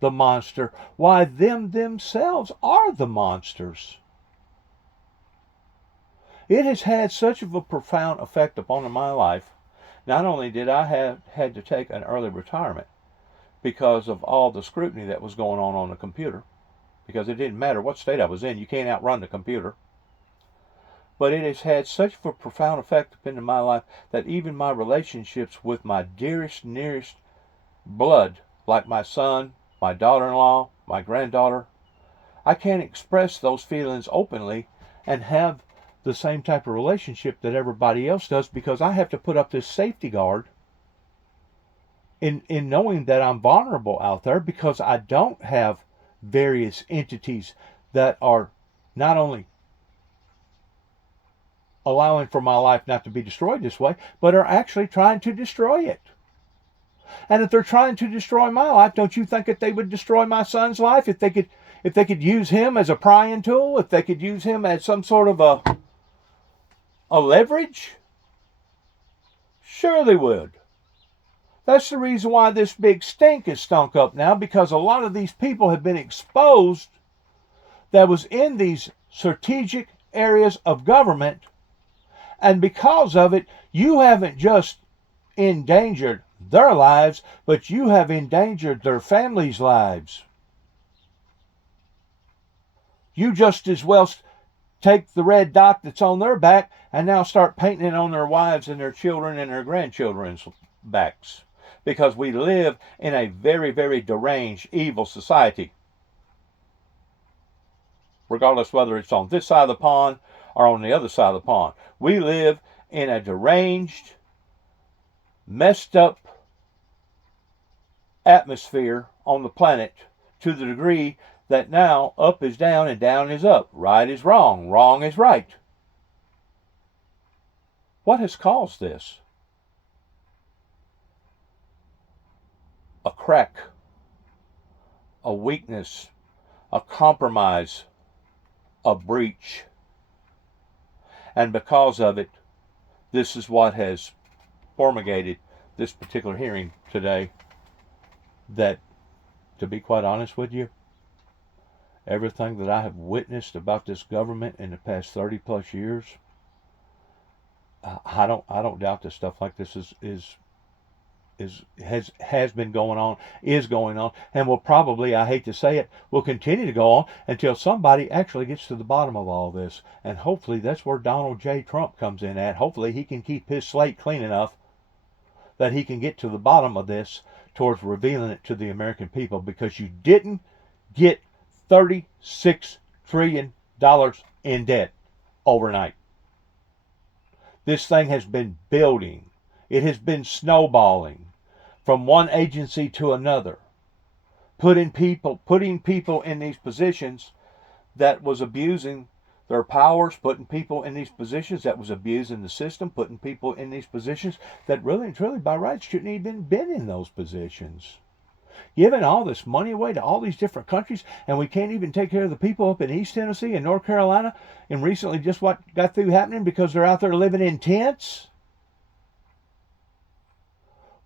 the monster, why them themselves are the monsters. It has had such of a profound effect upon my life. Not only did I had to take an early retirement because of all the scrutiny that was going on the computer, because it didn't matter what state I was in, you can't outrun the computer. But it has had such a profound effect into my life that even my relationships with my dearest, nearest blood, like my son, my daughter-in-law, my granddaughter, I can't express those feelings openly and have the same type of relationship that everybody else does, because I have to put up this safety guard in knowing that I'm vulnerable out there, because I don't have various entities that are not only allowing for my life not to be destroyed this way, but are actually trying to destroy it. And if they're trying to destroy my life, don't you think that they would destroy my son's life if they could use him as a prying tool, if they could use him as some sort of a leverage? Sure they would. That's the reason why this big stink is stunk up now, because a lot of these people have been exposed that was in these strategic areas of government, and because of it, you haven't just endangered their lives, but you have endangered their families' lives. You just as well take the red dot that's on their back and now start painting it on their wives and their children and their grandchildren's backs. Because we live in a very, very deranged, evil society. Regardless whether it's on this side of the pond or on the other side of the pond. We live in a deranged, messed up atmosphere on the planet, to the degree that now up is down and down is up. Right is wrong. Wrong is right. What has caused this? A crack, a weakness, a compromise, a breach. And because of it, this is what has promulgated this particular hearing today. That, to be quite honest with you, everything that I have witnessed about this government in the past 30 plus years, I don't doubt that stuff like this has been going on, is going on, and will probably, I hate to say it, will continue to go on until somebody actually gets to the bottom of all this. And hopefully that's where Donald J. Trump comes in at. Hopefully he can keep his slate clean enough that he can get to the bottom of this towards revealing it to the American people, because you didn't get $36 trillion in debt overnight. This thing has been building. It has been snowballing from one agency to another, putting people in these positions that was abusing their powers, putting people in these positions that was abusing the system, putting people in these positions that really and truly by rights shouldn't even been in those positions. Giving all this money away to all these different countries, and we can't even take care of the people up in East Tennessee and North Carolina, and recently just what got through happening because they're out there living in tents.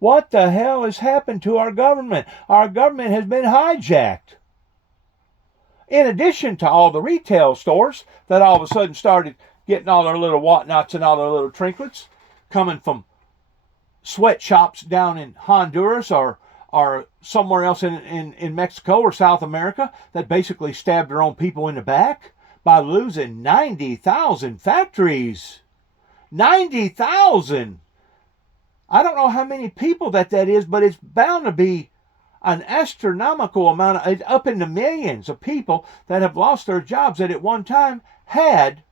What the hell has happened to our government? Our government has been hijacked. In addition to all the retail stores that all of a sudden started getting all their little whatnots and all their little trinkets coming from sweatshops down in Honduras or somewhere else in Mexico or South America that basically stabbed their own people in the back by losing 90,000 factories. 90,000! I don't know how many people that is, but it's bound to be an astronomical amount, up in the millions of people that have lost their jobs that at one time had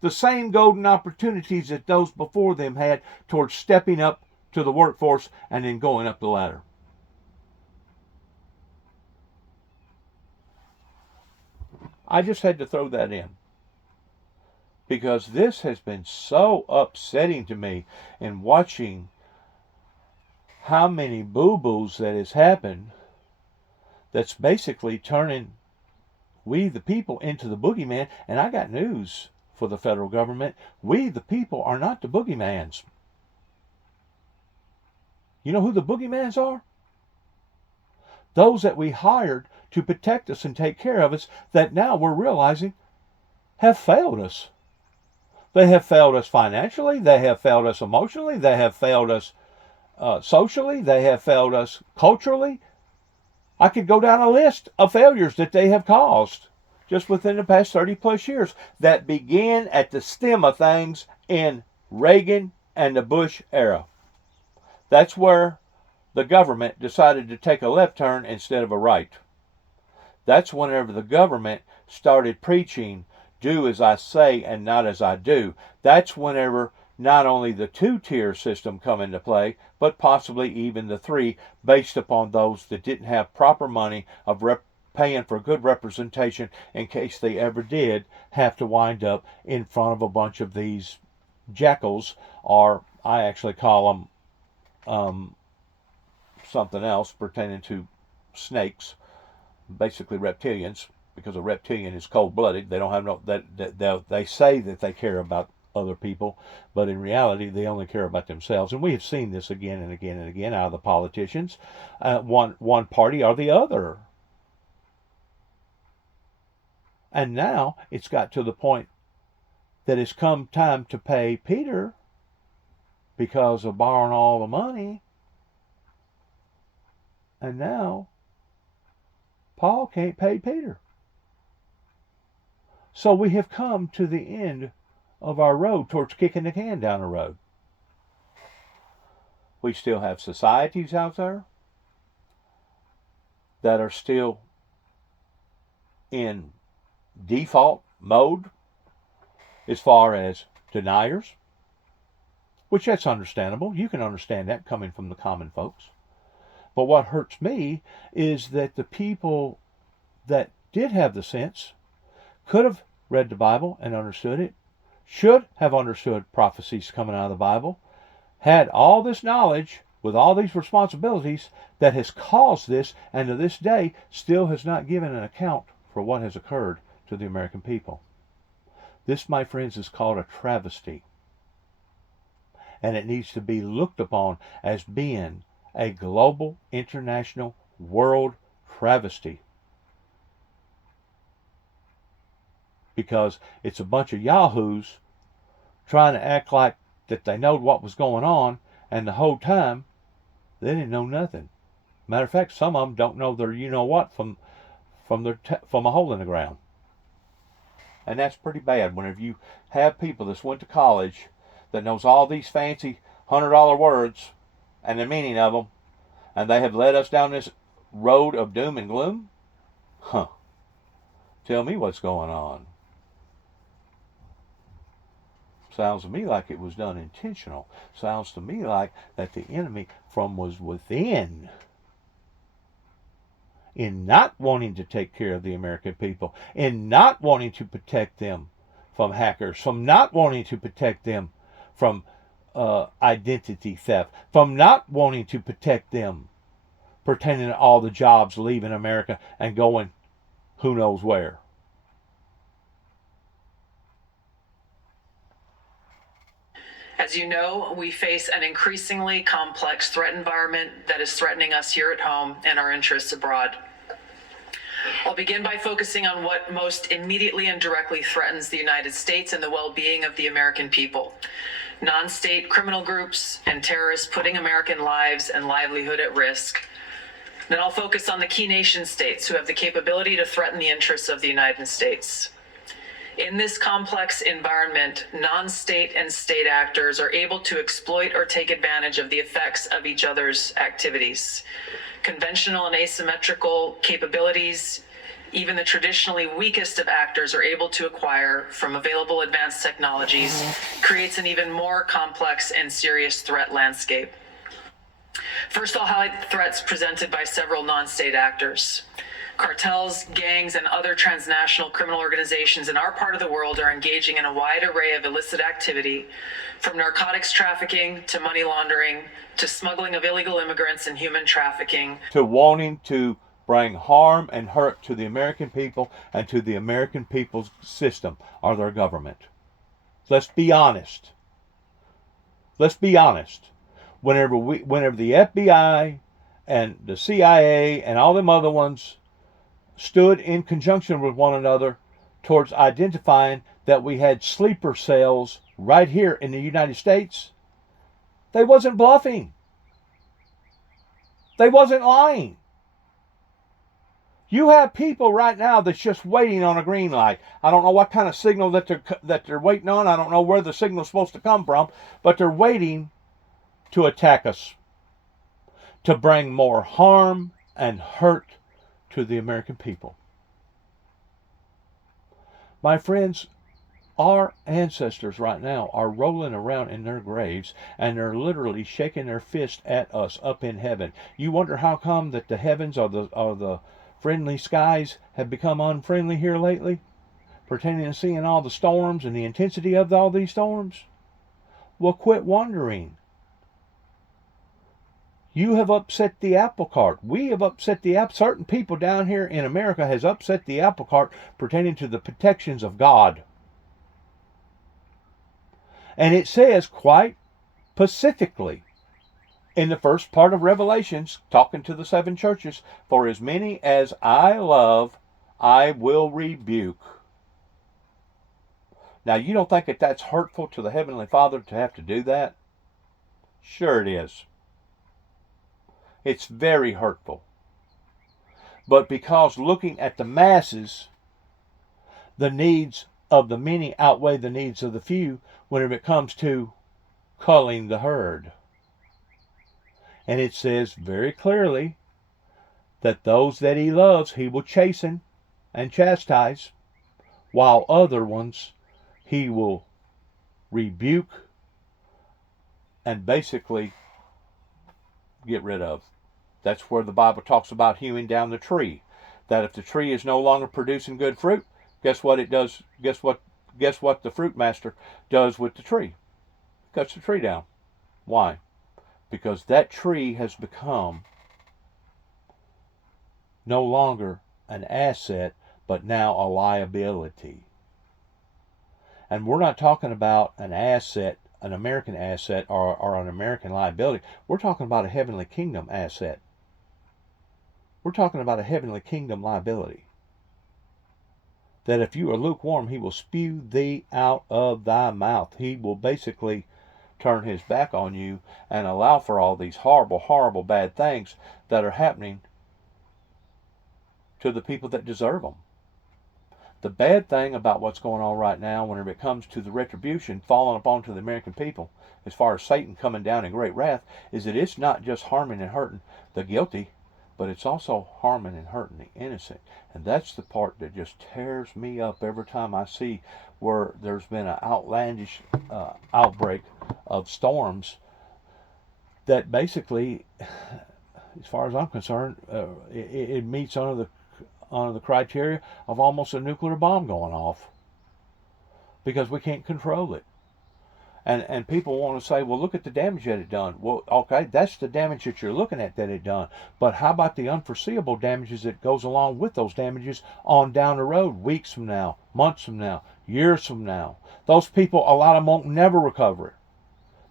the same golden opportunities that those before them had towards stepping up to the workforce and then going up the ladder. I just had to throw that in, because this has been so upsetting to me in watching how many boo-boos that has happened that's basically turning we the people into the boogeyman. And I got news for the federal government. We, the people, are not the boogeymans. You know who the boogeymans are? Those that we hired to protect us and take care of us, that now we're realizing have failed us. They have failed us financially. They have failed us emotionally. They have failed us socially. They have failed us culturally. I could go down a list of failures that they have caused just within the past 30 plus years that began at the stem of things in Reagan and the Bush era. That's where the government decided to take a left turn instead of a right. That's whenever the government started preaching, do as I say and not as I do. That's whenever not only the two-tier system come into play, but possibly even the three, based upon those that didn't have proper money of paying for good representation in case they ever did have to wind up in front of a bunch of these jackals, or I actually call them something else pertaining to snakes, basically reptilians, because a reptilian is cold-blooded. They don't have no they say that they care about other people, but in reality they only care about themselves. And we have seen this again and again and again out of the politicians, one party or the other. And now it's got to the point that it's come time to pay Peter because of borrowing all the money. And now Paul can't pay Peter. So we have come to the end of our road towards kicking the can down the road. We still have societies out there that are still in default mode as far as deniers, which that's understandable. You can understand that coming from the common folks. But what hurts me is that the people that did have the sense could have read the Bible and understood it, should have understood prophecies coming out of the Bible, had all this knowledge with all these responsibilities that has caused this, and to this day still has not given an account for what has occurred to the American people. This, my friends, is called a travesty. And it needs to be looked upon as being a global, international, world travesty. Because it's a bunch of yahoos trying to act like that they know what was going on, and the whole time they didn't know nothing. Matter of fact, some of them don't know their you-know-what from a hole in the ground. And that's pretty bad whenever you have people that went to college that knows all these fancy $100 words and the meaning of them, and they have led us down this road of doom and gloom. Tell me what's going on. Sounds to me like it was done intentional. Sounds to me like that the enemy was within, in not wanting to take care of the American people, in not wanting to protect them from hackers, from not wanting to protect them from identity theft, from not wanting to protect them pertaining to all the jobs leaving America and going who knows where. As you know, we face an increasingly complex threat environment that is threatening us here at home and our interests abroad. I'll begin by focusing on what most immediately and directly threatens the United States and the well-being of the American people. Non-state criminal groups and terrorists putting American lives and livelihood at risk. Then I'll focus on the key nation states who have the capability to threaten the interests of the United States. In this complex environment, non-state and state actors are able to exploit or take advantage of the effects of each other's activities. Conventional and asymmetrical capabilities, even the traditionally weakest of actors are able to acquire from available advanced technologies, creates an even more complex and serious threat landscape. First, I'll highlight the threats presented by several non-state actors. Cartels, gangs, and other transnational criminal organizations in our part of the world are engaging in a wide array of illicit activity, from narcotics trafficking to money laundering to smuggling of illegal immigrants and human trafficking, to wanting to bring harm and hurt to the American people and to the American people's system or their government. Let's be honest. Let's be honest. Whenever the FBI and the CIA and all them other ones stood in conjunction with one another towards identifying that we had sleeper cells right here in the United States, they wasn't bluffing. They wasn't lying. You have people right now that's just waiting on a green light. I don't know what kind of signal that they're waiting on. I don't know where the signal's supposed to come from, but they're waiting to attack us, to bring more harm and hurt to the American people. My friends, our ancestors right now are rolling around in their graves and they're literally shaking their fist at us up in heaven. You wonder how come that the heavens or the friendly skies have become unfriendly here lately, pertaining to seeing all the storms and the intensity of all these storms? Well, quit wondering. You have upset the apple cart. We have upset the apple. Certain people down here in America has upset the apple cart pertaining to the protections of God. And it says quite specifically in the first part of Revelations, talking to the 7 churches, for as many as I love, I will rebuke. Now, you don't think that that's hurtful to the Heavenly Father to have to do that? Sure it is. It's very hurtful. But because looking at the masses, the needs of the many outweigh the needs of the few whenever it comes to culling the herd. And it says very clearly that those that he loves, he will chasten and chastise, while other ones he will rebuke and basically get rid of. That's where the Bible talks about hewing down the tree. That if the tree is no longer producing good fruit, guess what it does? Guess what the fruit master does with the tree? Cuts the tree down. Why? Because that tree has become no longer an asset, but now a liability. And we're not talking about an asset, an American asset, or an American liability. We're talking about a heavenly kingdom asset. We're talking about a heavenly kingdom liability. That if you are lukewarm, he will spew thee out of thy mouth. He will basically turn his back on you and allow for all these horrible, horrible bad things that are happening to the people that deserve them. The bad thing about what's going on right now, whenever it comes to the retribution falling upon to the American people, as far as Satan coming down in great wrath, is that it's not just harming and hurting the guilty, but it's also harming and hurting the innocent. And that's the part that just tears me up every time I see where there's been an outlandish outbreak of storms that basically, as far as I'm concerned, it meets under the criteria of almost a nuclear bomb going off, because we can't control it. And people want to say, well, look at the damage that it done. Well, okay, that's the damage that you're looking at that it done. But how about the unforeseeable damages that goes along with those damages on down the road, weeks from now, months from now, years from now? Those people, a lot of them won't never recover it.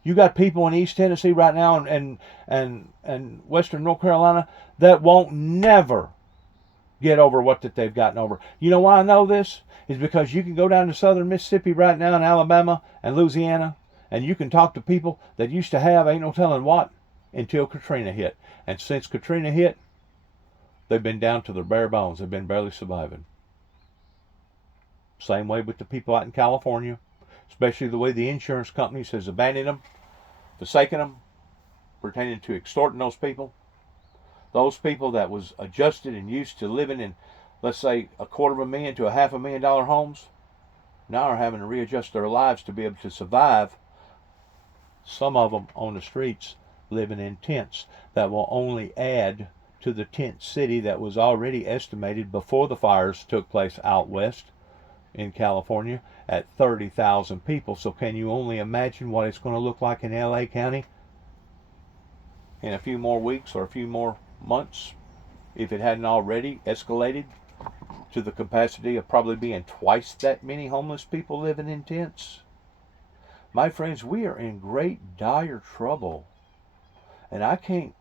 You got people in East Tennessee right now and Western North Carolina that won't never get over what that they've gotten over. You know why I know this? Is because you can go down to southern Mississippi right now in Alabama and Louisiana, and you can talk to people that used to have ain't no telling what until Katrina hit. And since Katrina hit, they've been down to their bare bones. They've been barely surviving. Same way with the people out in California, especially the way the insurance companies has abandoned them, forsaken them, pertaining to extorting those people. Those people that was adjusted and used to living in, let's say, $250,000 to $500,000 homes, now are having to readjust their lives to be able to survive. Some of them on the streets living in tents that will only add to the tent city that was already estimated before the fires took place out west in California at 30,000 people. So can you only imagine what it's going to look like in LA County in a few more weeks or a few more months, if it hadn't already escalated to the capacity of probably being twice that many homeless people living in tents? My friends, we are in great dire trouble. And I can't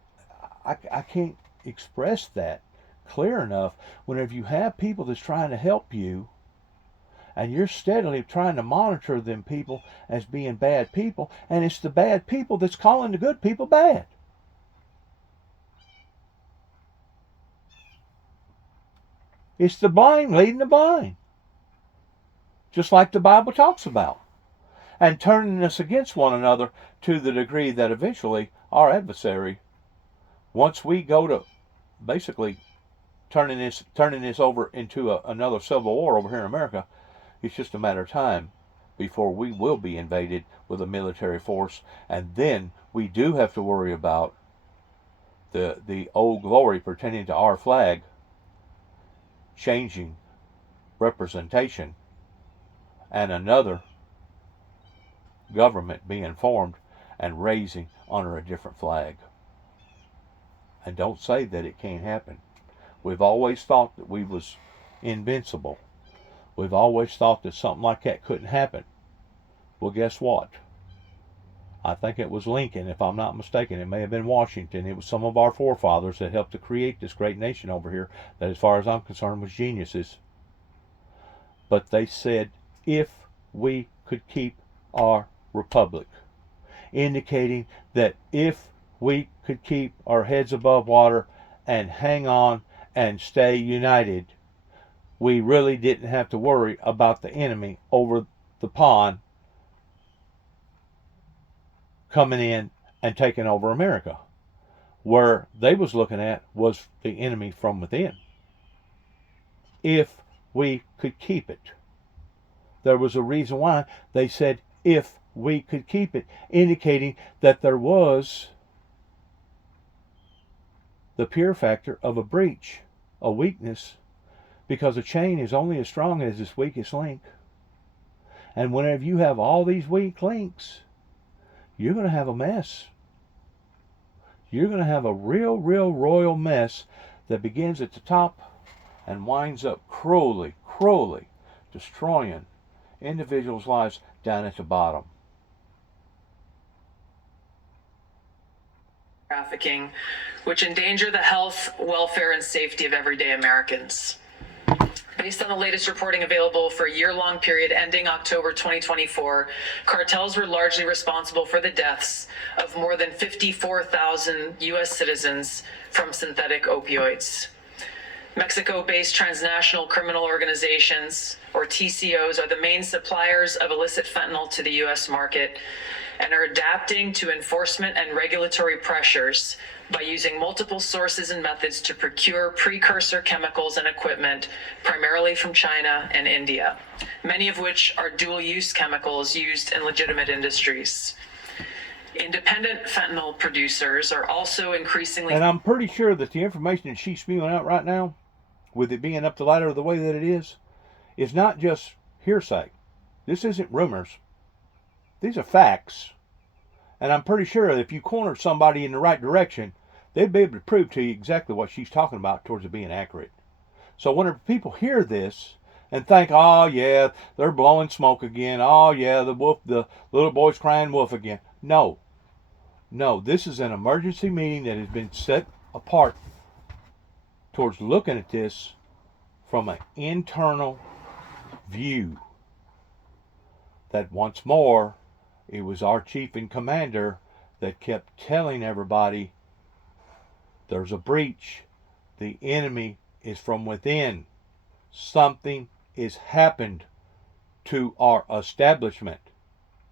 express that clear enough. Whenever you have people that's trying to help you, and you're steadily trying to monitor them people as being bad people, and it's the bad people that's calling the good people bad. It's the blind leading the blind, just like the Bible talks about, and turning us against one another to the degree that eventually our adversary, once we go to basically turning this over into another civil war over here in America, it's just a matter of time before we will be invaded with a military force, and then we do have to worry about the old glory pertaining to our flag changing representation and another government being formed and raising under a different flag. And don't say that it can't happen. We've always thought that we was invincible. We've always thought that something like that couldn't happen. Well, guess what? I think it was Lincoln, if I'm not mistaken. It may have been Washington. It was some of our forefathers that helped to create this great nation over here that, as far as I'm concerned, was geniuses. But they said, if we could keep our republic, indicating that if we could keep our heads above water and hang on and stay united, we really didn't have to worry about the enemy over the pond coming in and taking over America. Where they was looking at was the enemy from within. If we could keep it. There was a reason why they said if we could keep it, indicating that there was the pure factor of a breach, a weakness, because a chain is only as strong as its weakest link. And whenever you have all these weak links, you're going to have a mess. You're going to have a real royal mess that begins at the top and winds up cruelly destroying individuals' lives down at the bottom. Trafficking, which endanger the health, welfare, and safety of everyday Americans. Based on the latest reporting available for a year-long period ending October 2024, cartels were largely responsible for the deaths of more than 54,000 U.S. citizens from synthetic opioids. Mexico-based transnational criminal organizations, or TCOs, are the main suppliers of illicit fentanyl to the U.S. market and are adapting to enforcement and regulatory pressures by using multiple sources and methods to procure precursor chemicals and equipment, primarily from China and India, many of which are dual-use chemicals used in legitimate industries. Independent fentanyl producers are also increasingly... And I'm pretty sure that the information that she's spewing out right now, with it being up the ladder the way that it is not just hearsay. This isn't rumors. These are facts. And I'm pretty sure that if you cornered somebody in the right direction, they'd be able to prove to you exactly what she's talking about towards it being accurate. So whenever people hear this and think, oh yeah, they're blowing smoke again. Oh yeah, the little boy's crying wolf again. No, this is an emergency meeting that has been set apart towards looking at this from an internal view. That once more, it was our chief and commander that kept telling everybody there's a breach. The enemy is from within. Something has happened to our establishment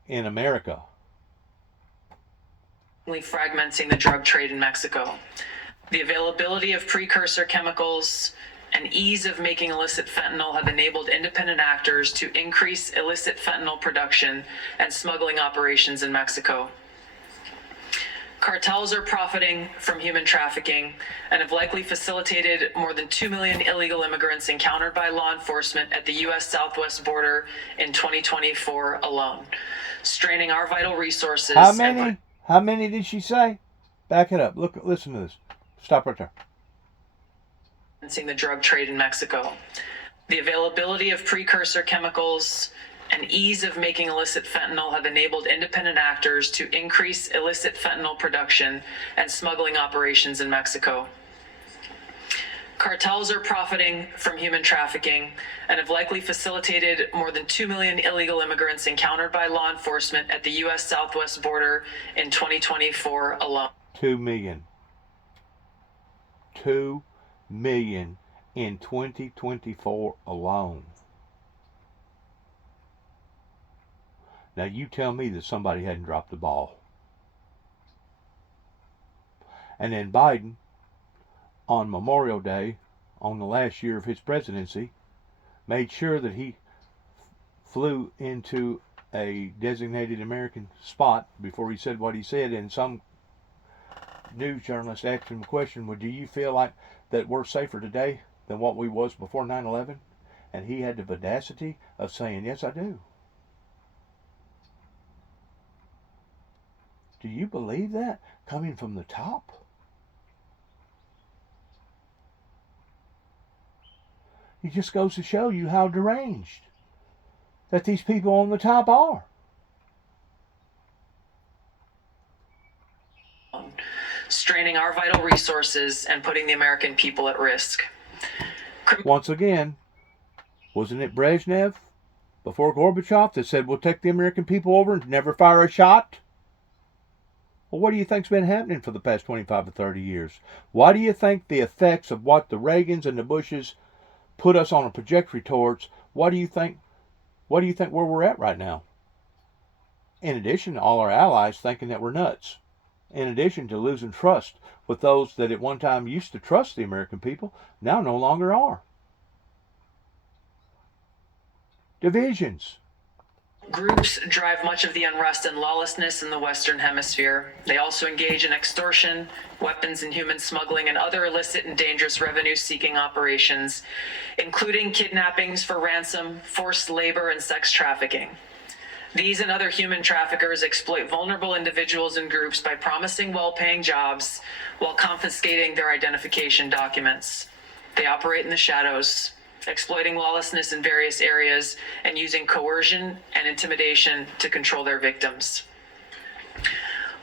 in America. Fragmenting the drug trade in Mexico. The availability of precursor chemicals and ease of making illicit fentanyl have enabled independent actors to increase illicit fentanyl production and smuggling operations in Mexico. Cartels are profiting from human trafficking and have likely facilitated more than 2 million illegal immigrants encountered by law enforcement at the U.S. southwest border in 2024 alone, straining our vital resources. How many did she say? Back it up. Listen to this. Stop right there. The drug trade in Mexico. The availability of precursor chemicals and ease of making illicit fentanyl have enabled independent actors to increase illicit fentanyl production and smuggling operations in Mexico. Cartels are profiting from human trafficking and have likely facilitated more than 2 million illegal immigrants encountered by law enforcement at the U.S. southwest border in 2024 alone. 2 million. 2 million in 2024 alone. Now you tell me that somebody hadn't dropped the ball. And then Biden, on Memorial Day, on the last year of his presidency, made sure that he flew into a designated American spot before he said what he said. And some news journalist asked him a question, well, do you feel like that we're safer today than what we was before 9/11? And he had the audacity of saying, yes, I do. Do you believe that coming from the top? It just goes to show you how deranged that these people on the top are. Straining our vital resources and putting the American people at risk. Once again, wasn't it Brezhnev before Gorbachev that said we'll take the American people over and never fire a shot? Well, what do you think's been happening for the past 25 to 30 years? Why do you think the effects of what the Reagans and the Bushes put us on a trajectory towards, what do you think where we're at right now? In addition to all our allies thinking that we're nuts. In addition to losing trust with those that at one time used to trust the American people, now no longer are. Divisions. Groups drive much of the unrest and lawlessness in the Western Hemisphere. They also engage in extortion, weapons and human smuggling, and other illicit and dangerous revenue-seeking operations, including kidnappings for ransom, forced labor, and sex trafficking. These and other human traffickers exploit vulnerable individuals and groups by promising well-paying jobs while confiscating their identification documents. They operate in the shadows, exploiting lawlessness in various areas and using coercion and intimidation to control their victims.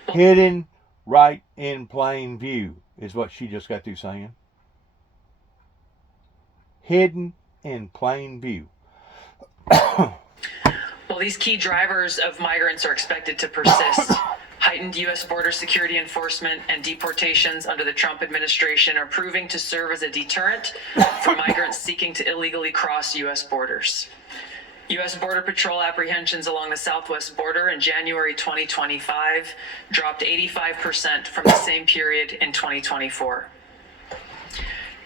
Hidden right in plain view is what she just got through saying. Hidden in plain view. While these key drivers of migrants are expected to persist, heightened U.S. border security enforcement and deportations under the Trump administration are proving to serve as a deterrent for migrants seeking to illegally cross U.S. borders. U.S. Border Patrol apprehensions along the southwest border in January 2025 dropped 85% from the same period in 2024.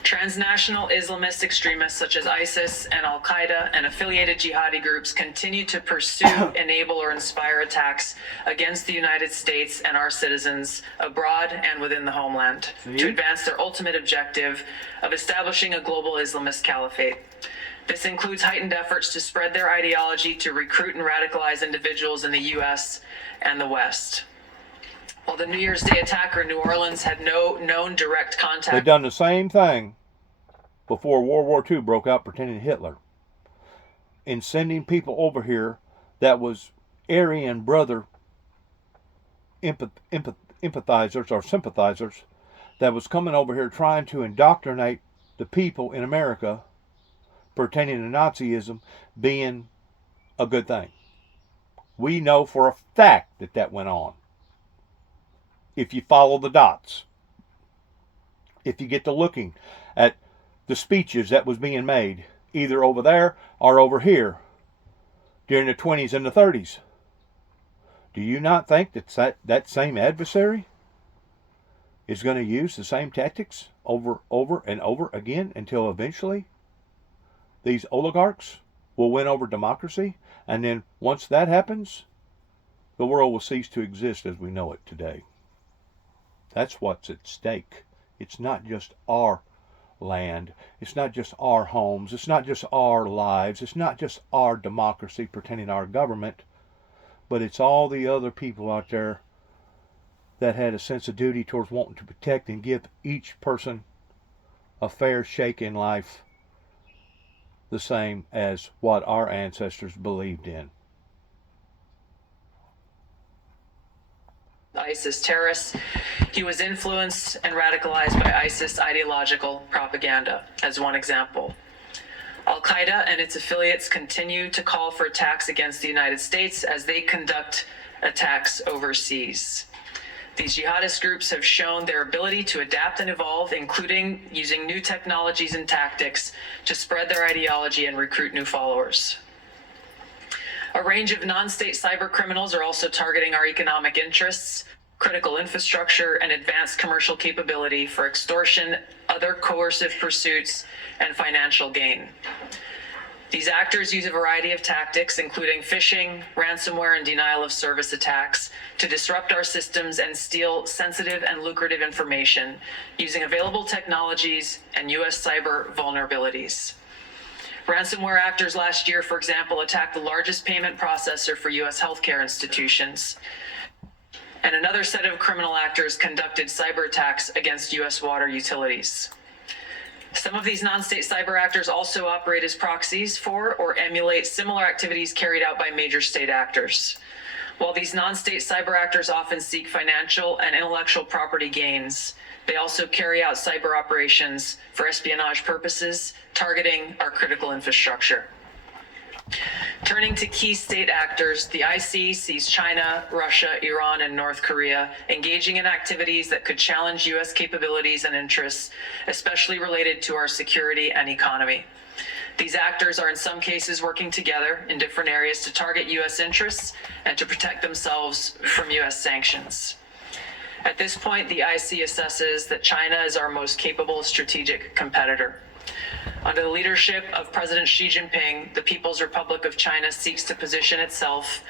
Transnational Islamist extremists such as ISIS and Al-Qaeda and affiliated jihadi groups continue to pursue, enable, or inspire attacks against the United States and our citizens abroad and within the homeland to advance their ultimate objective of establishing a global Islamist caliphate. This includes heightened efforts to spread their ideology to recruit and radicalize individuals in the U.S. and the West. While the New Year's Day attacker in New Orleans had no known direct contact... They've done the same thing before World War II broke out, pretending Hitler. In sending people over here that was Aryan brother empathizers or sympathizers that was coming over here trying to indoctrinate the people in America, pertaining to Nazism being a good thing. We know for a fact that that went on. If you follow the dots, if you get to looking at the speeches that was being made, either over there or over here, during the 20s and the 30s, do you not think that same adversary is going to use the same tactics over and over again until eventually these oligarchs will win over democracy? And then once that happens, the world will cease to exist as we know it today. That's what's at stake. It's not just our land. It's not just our homes. It's not just our lives. It's not just our democracy pertaining to our government. But it's all the other people out there that had a sense of duty towards wanting to protect and give each person a fair shake in life the same as what our ancestors believed in. ISIS terrorists. He was influenced and radicalized by ISIS ideological propaganda, as one example. Al-Qaeda and its affiliates continue to call for attacks against the United States as they conduct attacks overseas. These jihadist groups have shown their ability to adapt and evolve, including using new technologies and tactics to spread their ideology and recruit new followers. A range of non-state cyber criminals are also targeting our economic interests, critical infrastructure, and advanced commercial capability for extortion, other coercive pursuits, and financial gain. These actors use a variety of tactics, including phishing, ransomware, and denial of service attacks, to disrupt our systems and steal sensitive and lucrative information using available technologies and U.S. cyber vulnerabilities. Ransomware actors last year, for example, attacked the largest payment processor for U.S. healthcare institutions. And another set of criminal actors conducted cyber attacks against U.S. water utilities. Some of these non-state cyber actors also operate as proxies for or emulate similar activities carried out by major state actors. While these non-state cyber actors often seek financial and intellectual property gains, they also carry out cyber operations for espionage purposes, targeting our critical infrastructure. Turning to key state actors, the IC sees China, Russia, Iran, and North Korea engaging in activities that could challenge U.S. capabilities and interests, especially related to our security and economy. These actors are in some cases working together in different areas to target U.S. interests and to protect themselves from U.S. sanctions. At this point, the IC assesses that China is our most capable strategic competitor. Under the leadership of President Xi Jinping, the People's Republic of China seeks to position itself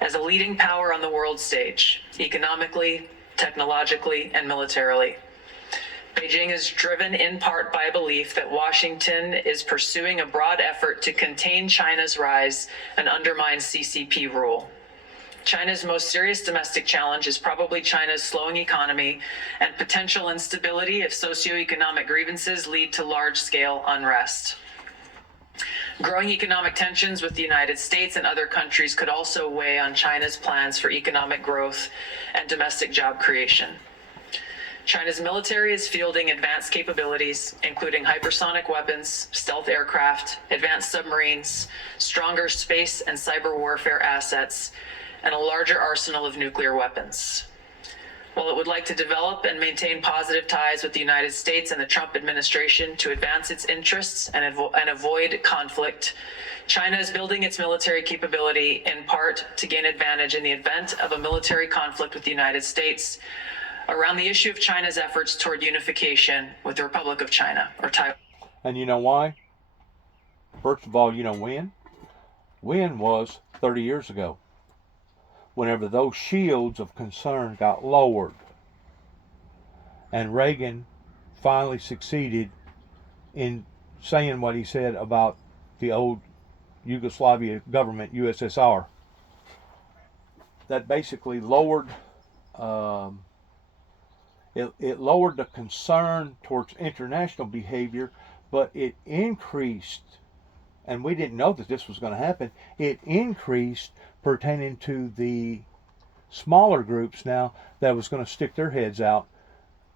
as a leading power on the world stage, economically, technologically, and militarily. Beijing is driven in part by a belief that Washington is pursuing a broad effort to contain China's rise and undermine CCP rule. China's most serious domestic challenge is probably China's slowing economy and potential instability if socioeconomic grievances lead to large-scale unrest. Growing economic tensions with the United States and other countries could also weigh on China's plans for economic growth and domestic job creation. China's military is fielding advanced capabilities, including hypersonic weapons, stealth aircraft, advanced submarines, stronger space and cyber warfare assets, and a larger arsenal of nuclear weapons. While it would like to develop and maintain positive ties with the United States and the Trump administration to advance its interests and avoid conflict, China is building its military capability in part to gain advantage in the event of a military conflict with the United States around the issue of China's efforts toward unification with the Republic of China, or Taiwan. And you know why? First of all, you know when? When was 30 years ago, whenever those shields of concern got lowered and Reagan finally succeeded in saying what he said about the old Yugoslavia government, USSR, that basically lowered it lowered the concern towards international behavior, but it increased, and we didn't know that this was going to happen, it increased pertaining to the smaller groups now that was going to stick their heads out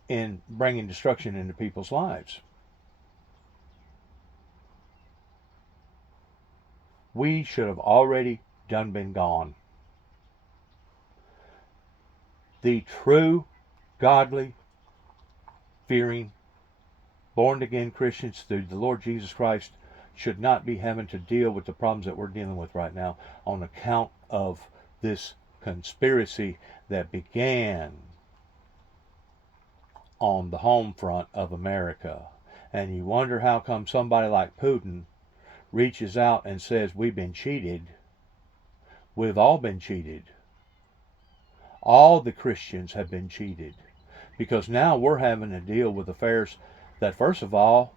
in bringing destruction into people's lives. We should have already done been gone. The true, godly, fearing, born-again Christians through the Lord Jesus Christ should not be having to deal with the problems that we're dealing with right now on account of this conspiracy that began on the home front of America. And you wonder how come somebody like Putin reaches out and says, we've been cheated. We've all been cheated. All the Christians have been cheated. Because now we're having to deal with affairs that, first of all,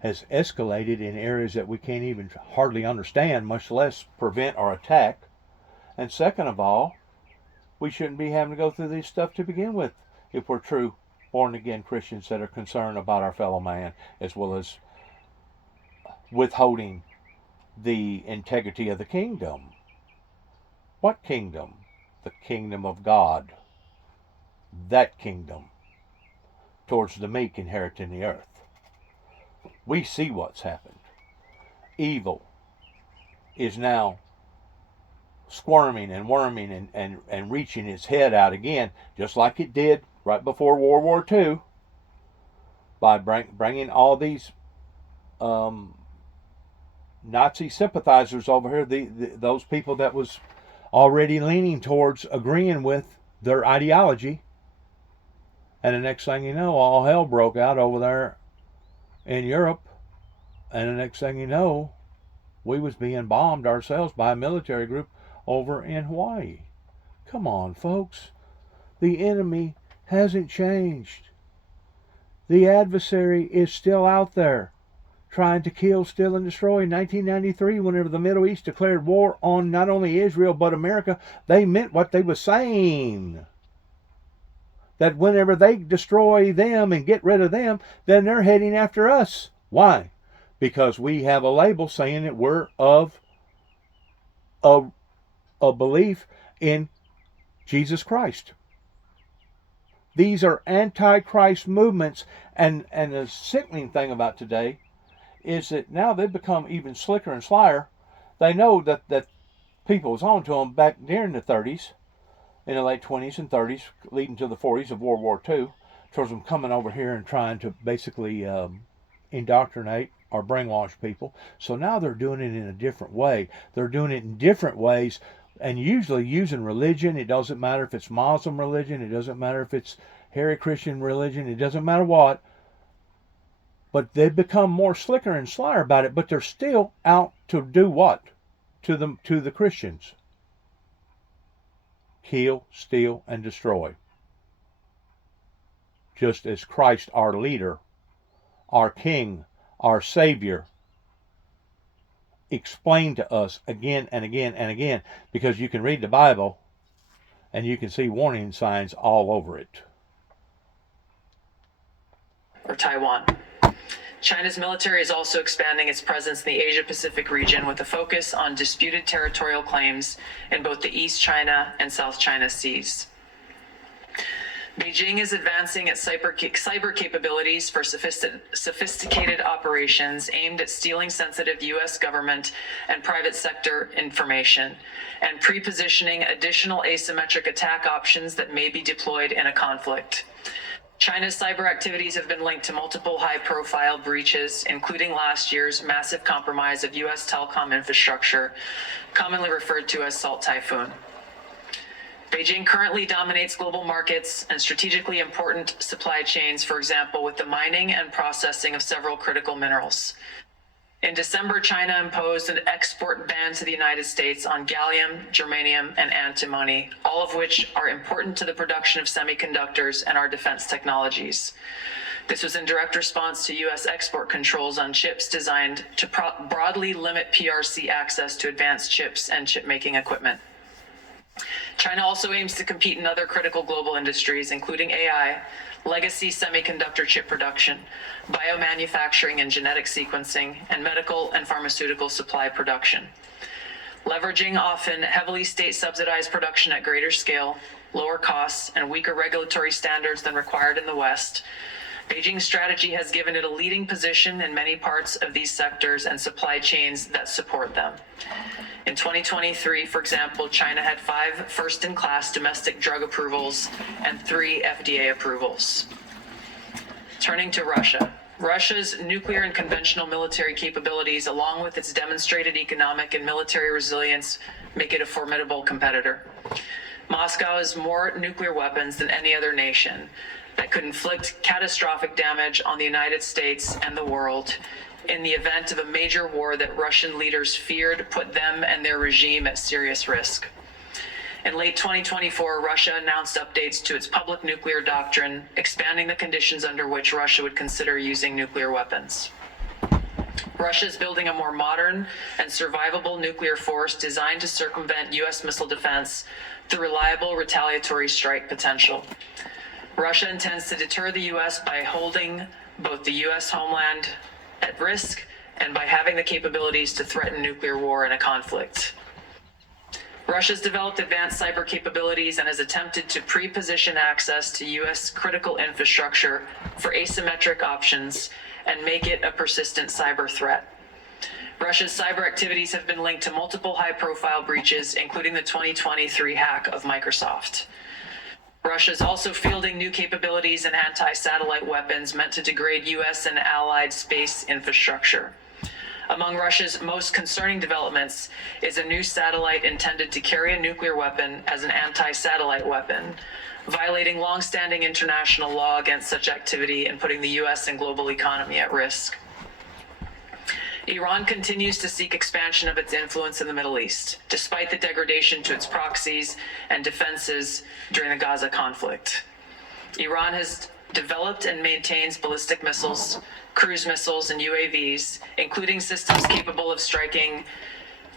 has escalated in areas that we can't even hardly understand, much less prevent or attack. And second of all, we shouldn't be having to go through this stuff to begin with if we're true born-again Christians that are concerned about our fellow man, as well as withholding the integrity of the kingdom. What kingdom? The kingdom of God. That kingdom. Towards the meek inheriting the earth. We see what's happened. Evil is now squirming and worming and reaching its head out again, just like it did right before World War II, by bringing all these Nazi sympathizers over here, those people that was already leaning towards agreeing with their ideology. And the next thing you know, all hell broke out over there in Europe. And the next thing you know, we was being bombed ourselves by a military group over in Hawaii. Come on, folks. The enemy hasn't changed. The adversary is still out there, trying to kill, steal, and destroy. In 1993, whenever the Middle East declared war on not only Israel but America, they meant what they were saying. That whenever they destroy them and get rid of them, then they're heading after us. Why? Because we have a label saying that we're of a belief in Jesus Christ. These are anti-Christ movements, and the sickening thing about today is that now they've become even slicker and slyer. They know that people was on to them back during the 30s, in the late 20s and 30s, leading to the 40s of World War II, towards them coming over here and trying to basically indoctrinate or brainwash people. So now they're doing it in a different way. They're doing it in different ways, and usually using religion. It doesn't matter if it's Muslim religion. It doesn't matter if it's Hare Christian religion. It doesn't matter what. But they've become more slicker and slyer about it, but they're still out to do what? To the Christians. Kill, steal, and destroy. Just as Christ, our leader, our King, our Savior, explained to us again and again and again, because you can read the Bible and you can see warning signs all over it. Or Taiwan. China's military is also expanding its presence in the Asia-Pacific region with a focus on disputed territorial claims in both the East China and South China Seas. Beijing is advancing its cyber capabilities for sophisticated operations aimed at stealing sensitive U.S. government and private sector information and pre-positioning additional asymmetric attack options that may be deployed in a conflict. China's cyber activities have been linked to multiple high-profile breaches, including last year's massive compromise of U.S. telecom infrastructure, commonly referred to as Salt Typhoon. Beijing currently dominates global markets and strategically important supply chains, for example, with the mining and processing of several critical minerals. In December, China imposed an export ban to the United States on gallium, germanium, and antimony, all of which are important to the production of semiconductors and our defense technologies. This was in direct response to U.S. export controls on chips designed to broadly limit PRC access to advanced chips and chip-making equipment. China also aims to compete in other critical global industries, including AI, legacy semiconductor chip production, biomanufacturing and genetic sequencing, and medical and pharmaceutical supply production. Leveraging often heavily state-subsidized production at greater scale, lower costs, and weaker regulatory standards than required in the West, Beijing's strategy has given it a leading position in many parts of these sectors and supply chains that support them. In 2023, for example, China had 5 first-in-class domestic drug approvals and 3 FDA approvals. Turning to Russia. Russia's nuclear and conventional military capabilities, along with its demonstrated economic and military resilience, make it a formidable competitor. Moscow has more nuclear weapons than any other nation that could inflict catastrophic damage on the United States and the world in the event of a major war that Russian leaders feared put them and their regime at serious risk. In late 2024, Russia announced updates to its public nuclear doctrine, expanding the conditions under which Russia would consider using nuclear weapons. Russia is building a more modern and survivable nuclear force designed to circumvent U.S. missile defense through reliable retaliatory strike potential. Russia intends to deter the U.S. by holding both the U.S. homeland at risk and by having the capabilities to threaten nuclear war in a conflict. Russia's developed advanced cyber capabilities and has attempted to pre-position access to U.S. critical infrastructure for asymmetric options and make it a persistent cyber threat. Russia's cyber activities have been linked to multiple high-profile breaches, including the 2023 hack of Microsoft. Russia is also fielding new capabilities and anti-satellite weapons meant to degrade U.S. and allied space infrastructure. Among Russia's most concerning developments is a new satellite intended to carry a nuclear weapon as an anti-satellite weapon, violating long-standing international law against such activity and putting the U.S. and global economy at risk. Iran continues to seek expansion of its influence in the Middle East, despite the degradation to its proxies and defenses during the Gaza conflict. Iran has developed and maintains ballistic missiles, cruise missiles, and UAVs, including systems capable of striking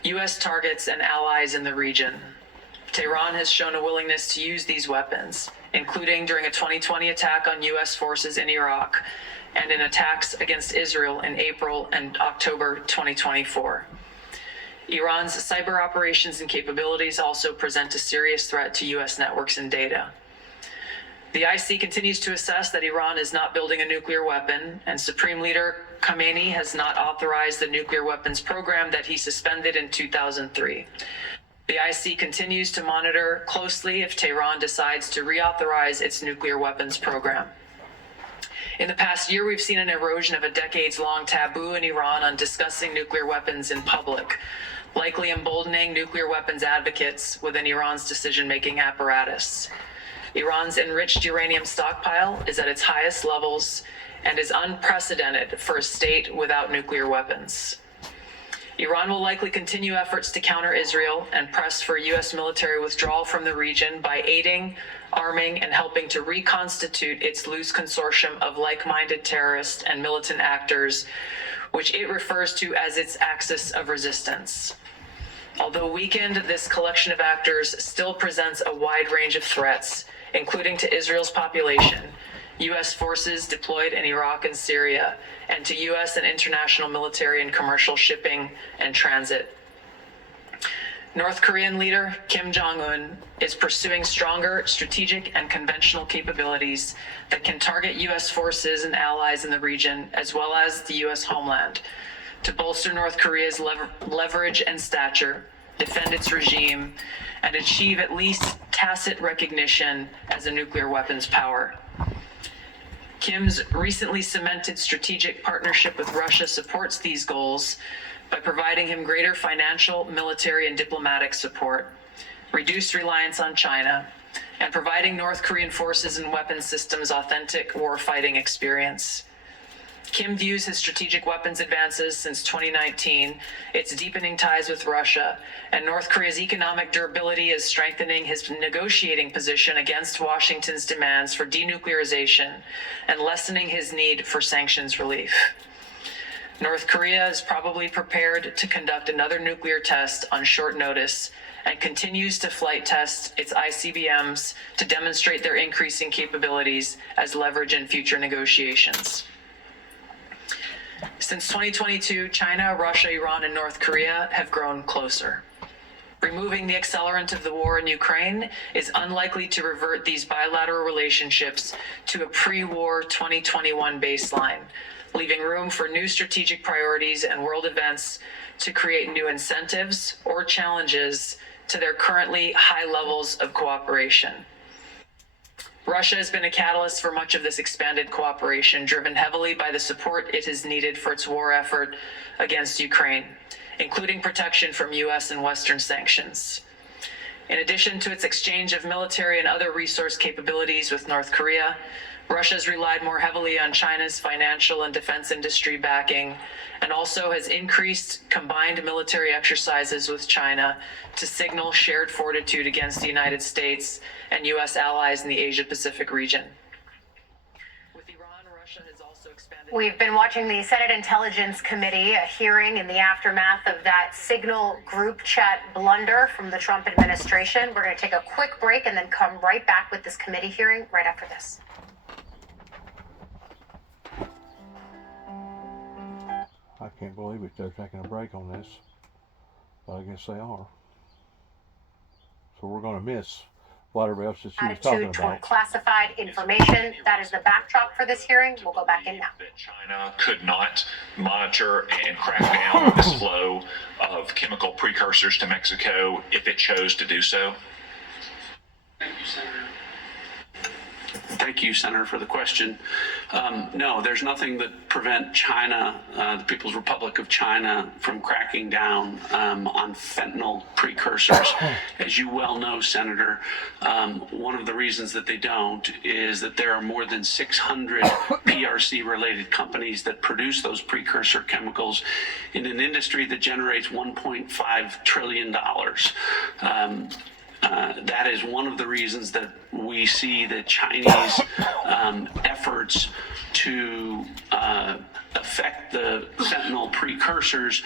U.S. targets and allies in the region. Tehran has shown a willingness to use these weapons, including during a 2020 attack on U.S. forces in Iraq and in attacks against Israel in April and October 2024. Iran's cyber operations and capabilities also present a serious threat to U.S. networks and data. The IC continues to assess that Iran is not building a nuclear weapon, and Supreme Leader Khamenei has not authorized the nuclear weapons program that he suspended in 2003. The IC continues to monitor closely if Tehran decides to reauthorize its nuclear weapons program. In the past year, we've seen an erosion of a decades-long taboo in Iran on discussing nuclear weapons in public, likely emboldening nuclear weapons advocates within Iran's decision-making apparatus. Iran's enriched uranium stockpile is at its highest levels and is unprecedented for a state without nuclear weapons. Iran will likely continue efforts to counter Israel and press for U.S. military withdrawal from the region by aiding, arming, and helping to reconstitute its loose consortium of like-minded terrorist and militant actors, which it refers to as its axis of resistance. Although weakened, this collection of actors still presents a wide range of threats, including to Israel's population, U.S. forces deployed in Iraq and Syria, and to U.S. and international military and commercial shipping and transit. North Korean leader Kim Jong-un is pursuing stronger strategic and conventional capabilities that can target U.S. forces and allies in the region, as well as the U.S. homeland, to bolster North Korea's leverage and stature, defend its regime, and achieve at least tacit recognition as a nuclear weapons power. Kim's recently cemented strategic partnership with Russia supports these goals by providing him greater financial, military, and diplomatic support, reduced reliance on China, and providing North Korean forces and weapons systems authentic warfighting experience. Kim views his strategic weapons advances since 2019, its deepening ties with Russia, and North Korea's economic durability as strengthening his negotiating position against Washington's demands for denuclearization and lessening his need for sanctions relief. North Korea is probably prepared to conduct another nuclear test on short notice and continues to flight test its ICBMs to demonstrate their increasing capabilities as leverage in future negotiations. Since 2022, China, Russia, Iran, and North Korea have grown closer. Removing the accelerant of the war in Ukraine is unlikely to revert these bilateral relationships to a pre-war 2021 baseline, leaving room for new strategic priorities and world events to create new incentives or challenges to their currently high levels of cooperation. Russia has been a catalyst for much of this expanded cooperation, driven heavily by the support it has needed for its war effort against Ukraine, including protection from U.S. and Western sanctions. In addition to its exchange of military and other resource capabilities with North Korea, Russia has relied more heavily on China's financial and defense industry backing, and also has increased combined military exercises with China to signal shared fortitude against the United States and U.S. allies in the Asia-Pacific region. With Iran, Russia has also expanded. We've been watching the Senate Intelligence Committee, a hearing in the aftermath of that Signal group chat blunder from the Trump administration. We're going to take a quick break and then come right back with this committee hearing right after this. I Can't believe it. They're taking a break on this, but I guess they are. So we're going to miss whatever else that she was talking Attitude toward about. classified information. That is the backdrop for this hearing. We'll go back in now. That China could not monitor and crack down on this flow of chemical precursors to Mexico if it chose to do so? Thank you, Senator, for the question. No, there's nothing that prevent China, the People's Republic of China, from cracking down on fentanyl precursors. As you well know, Senator, one of the reasons that they don't is that there are more than 600 PRC-related companies that produce those precursor chemicals in an industry that generates $1.5 trillion. That is one of the reasons that we see the Chinese efforts to affect the fentanyl precursors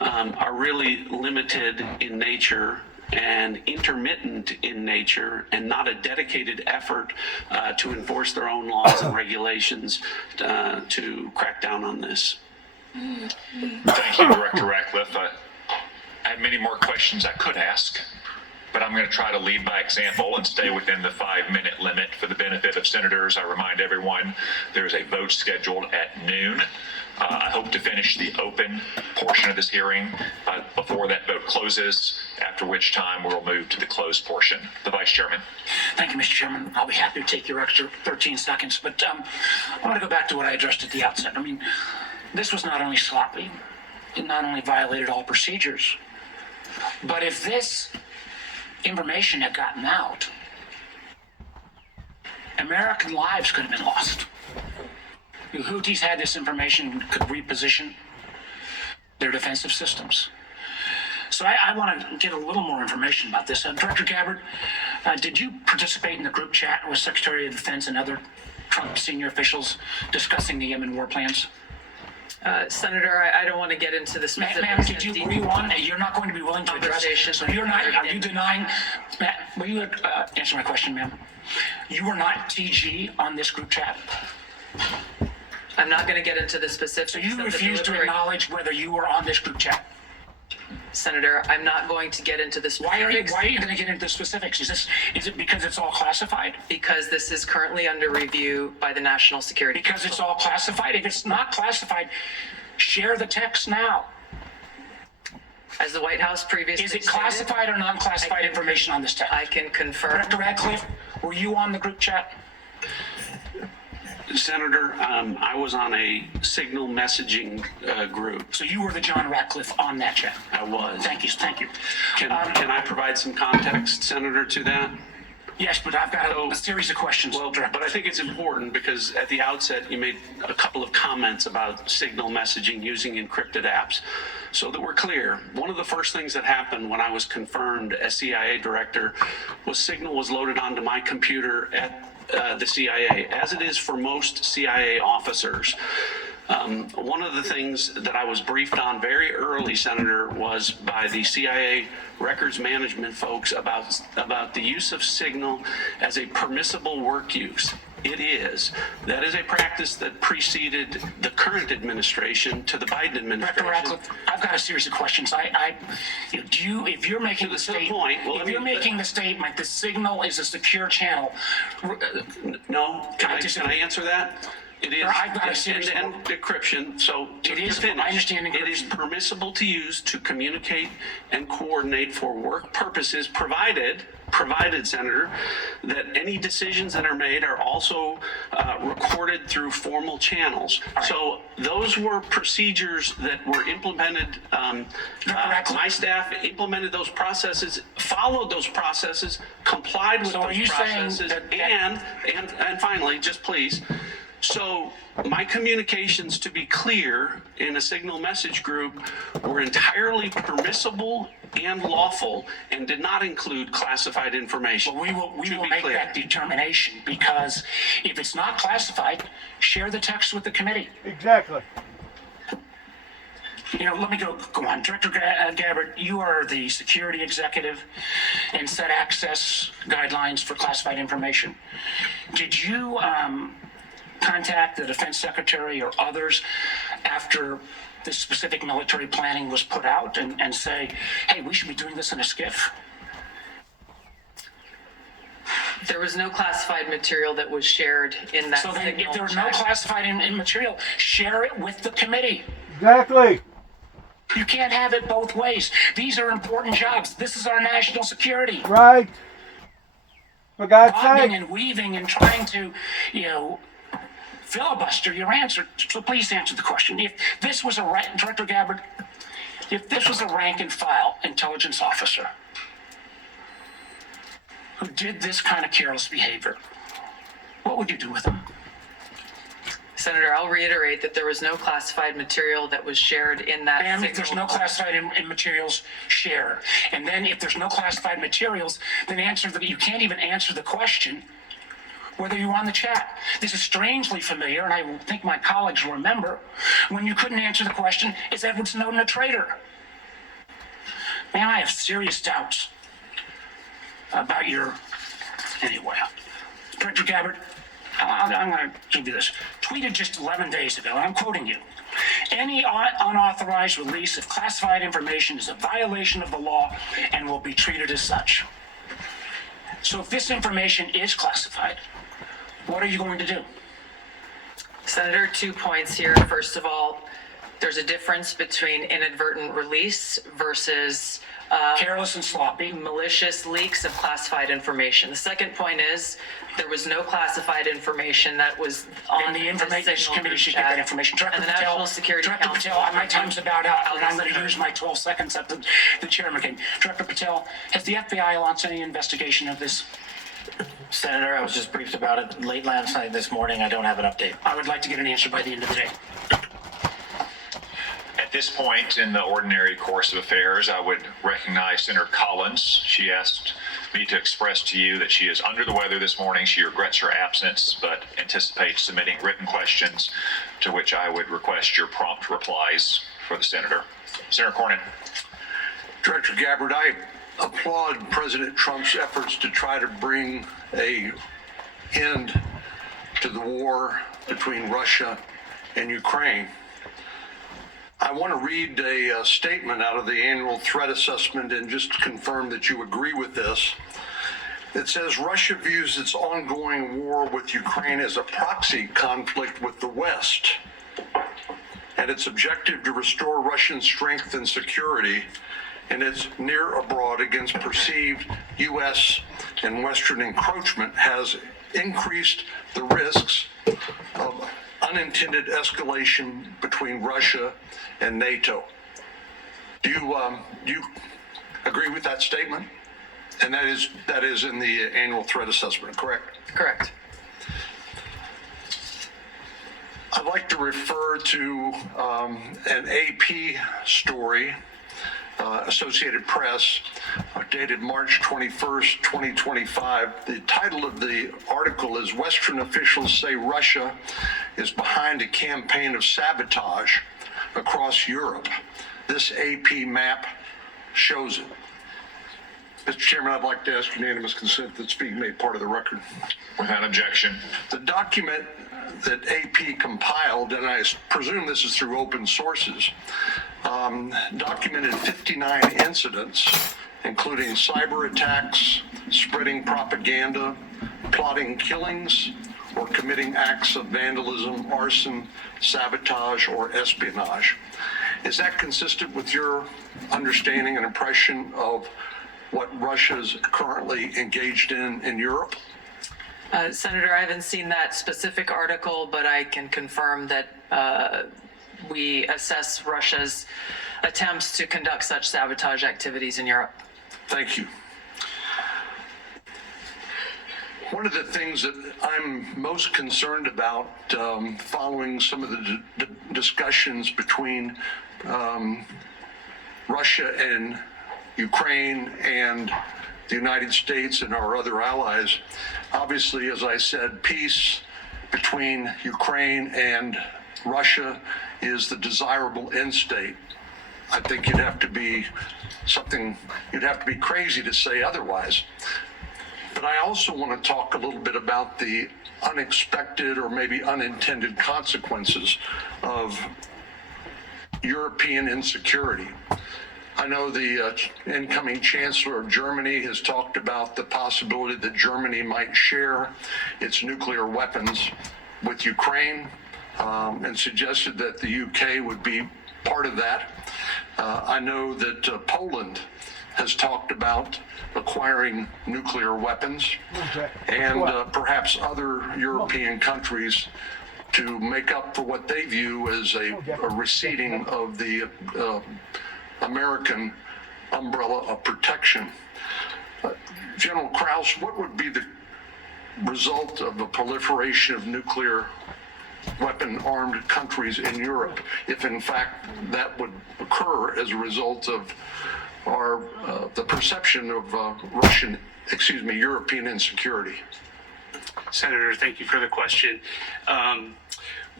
are really limited in nature and intermittent in nature, and not a dedicated effort to enforce their own laws and regulations to crack down on this. Thank you, Director Ratcliffe. I have many more questions I could ask, but I'm going to try to lead by example and stay within the 5-minute limit for the benefit of senators. I remind everyone there's a vote scheduled at noon. I hope to finish the open portion of this hearing before that vote closes, after which time we'll move to the closed portion. The Vice Chairman. Thank you, Mr. Chairman. I'll be happy to take your extra 13 seconds, but I want to go back to what I addressed at the outset. I mean, this was not only sloppy, it not only violated all procedures, but if this information had gotten out, American lives could have been lost. The Houthis had this information, could reposition their defensive systems. So I want to get a little more information about this. Director Gabbard, did you participate in the group chat with Secretary of Defense and other Trump senior officials discussing the Yemen war plans? Senator, I don't want to get into the specifics. Ma'am, were you on? You're not going to be willing to address. So you're not. Are you denying? Will you answer my question, ma'am? You were not TG on this group chat. I'm not going to get into the specifics. So you refuse to acknowledge whether you were on this group chat. Senator, I'm not going to get into the specifics. Why are you going to get into the specifics? Is it because it's all classified? Because this is currently under review by the National Security Because Council. it's all classified? If it's not classified, share the text now. As the White House previously Is it stated, classified or non-classified information on this text? I can confirm. Director Radcliffe, were you on the group chat? Senator, I was on a signal messaging group. So you were the John Ratcliffe on that chat? I was. Thank you, thank you. Can I provide some context, Senator, to that? Yes, but I've got a series of questions. Well, but I think it's important because at the outset you made a couple of comments about signal messaging using encrypted apps. So that we're clear, one of the first things that happened when I was confirmed as CIA director was signal was loaded onto my computer at the CIA, as it is for most CIA officers. One of the things that I was briefed on very early, Senator, was by the CIA records management folks about the use of signal as a permissible work use. It is. That is a practice that preceded the current administration to the Biden administration. Director Ratcliffe, I've got a series of questions. If you're making the statement, the statement, the signal is a secure channel. No, can I answer that? It is I've got a series end-to-end encryption, so It is, to finish, I understand encryption. it is permissible to use to communicate and coordinate for work purposes, provided, Senator, that any decisions that are made are also recorded through formal channels. Right. So those were procedures that were implemented. My staff implemented those processes, followed those processes, complied with So are those you saying processes, that- and finally, just please. So my communications, to be clear, in a signal message group were entirely permissible and lawful and did not include classified information. We will make that determination, because if it's not classified, share the text with the committee. Exactly. Let me go on. Director Gabbard, you are the security executive and set access guidelines for classified information. Did you contact the defense secretary or others after this specific military planning was put out and say, hey, we should be doing this in a skiff? There was no classified material that was shared in that So then signal if there was no chat. classified in material, share it with the committee. Exactly. You can't have it both ways. These are important jobs. This is our national security. Right. For God's Bobbing sake. and weaving and trying to, filibuster your answer. So please answer the question. If this was Director Gabbard, if this was a rank and file intelligence officer who did this kind of careless behavior, what would you do with him? Senator, I'll reiterate that there was no classified material that was shared in that And signal. if there's no classified in materials, share. And then if there's no classified materials, then you can't even answer the question whether you're on the chat. This is strangely familiar, and I think my colleagues will remember, when you couldn't answer the question, is Edward Snowden a traitor? Man, I have serious doubts about anyway. Director Gabbard, I'm going to give you this. Tweeted just 11 days ago, and I'm quoting you. Any unauthorized release of classified information is a violation of the law and will be treated as such. So if this information is classified, what are you going to do? Senator, 2 points here. First of all, there's a difference between inadvertent release versus Careless and sloppy. malicious leaks of classified information. The second point is there was no classified information that was on And the information, this signal committee group should get chat. that information. Director And the Patel, National Security Director Council. Patel, my time's about out, and I'm going to Senator. use my 12 seconds that the chairman gave. Director Patel, has the FBI launched any investigation of this? Senator, I was just briefed about it late last night, this morning. I don't have an update. I would like to get an answer by the end of the day. At this point in the ordinary course of affairs, I would recognize Senator Collins. She asked me to express to you that she is under the weather this morning. She regrets her absence, but anticipates submitting written questions to which I would request your prompt replies for the senator. Senator Cornyn. Director Gabbard, I applaud President Trump's efforts to try to bring an end to the war between Russia and Ukraine. I want to read a statement out of the annual threat assessment and just confirm that you agree with this. It says Russia views its ongoing war with Ukraine as a proxy conflict with the West, and its objective to restore Russian strength and security in its near abroad against perceived U.S. and Western encroachment has increased the risks of unintended escalation between Russia and NATO. Do you agree with that statement? And that is in the annual threat assessment, correct? Correct. I'd like to refer to an AP story, Associated Press, dated March 21st, 2025. The title of the article is Western Officials Say Russia is Behind a Campaign of Sabotage Across Europe. This AP map shows it. Mr. Chairman, I'd like to ask unanimous consent that speaking made part of the record. Without objection. The document that AP compiled, and I presume this is through open sources, documented 59 incidents, including cyber attacks, spreading propaganda, plotting killings, or committing acts of vandalism, arson, sabotage, or espionage. Is that consistent with your understanding and impression of what Russia is currently engaged in Europe? Senator, I haven't seen that specific article, but I can confirm that we assess Russia's attempts to conduct such sabotage activities in Europe. Thank you. One of the things that I'm most concerned about following some of the discussions between Russia and Ukraine and the United States and our other allies, obviously, as I said, peace between Ukraine and Russia is the desirable end state. I think you'd have to be crazy to say otherwise. But I also want to talk a little bit about the unexpected or maybe unintended consequences of European insecurity. I know the incoming Chancellor of Germany has talked about the possibility that Germany might share its nuclear weapons with Ukraine and suggested that the UK would be part of that. I know that Poland has talked about acquiring nuclear weapons and perhaps other European countries to make up for what they view as a receding of the American umbrella of protection. General Krause, what would be the result of the proliferation of nuclear weapon-armed countries in Europe if in fact that would occur as a result of our the perception of European insecurity? Senator, thank you for the question.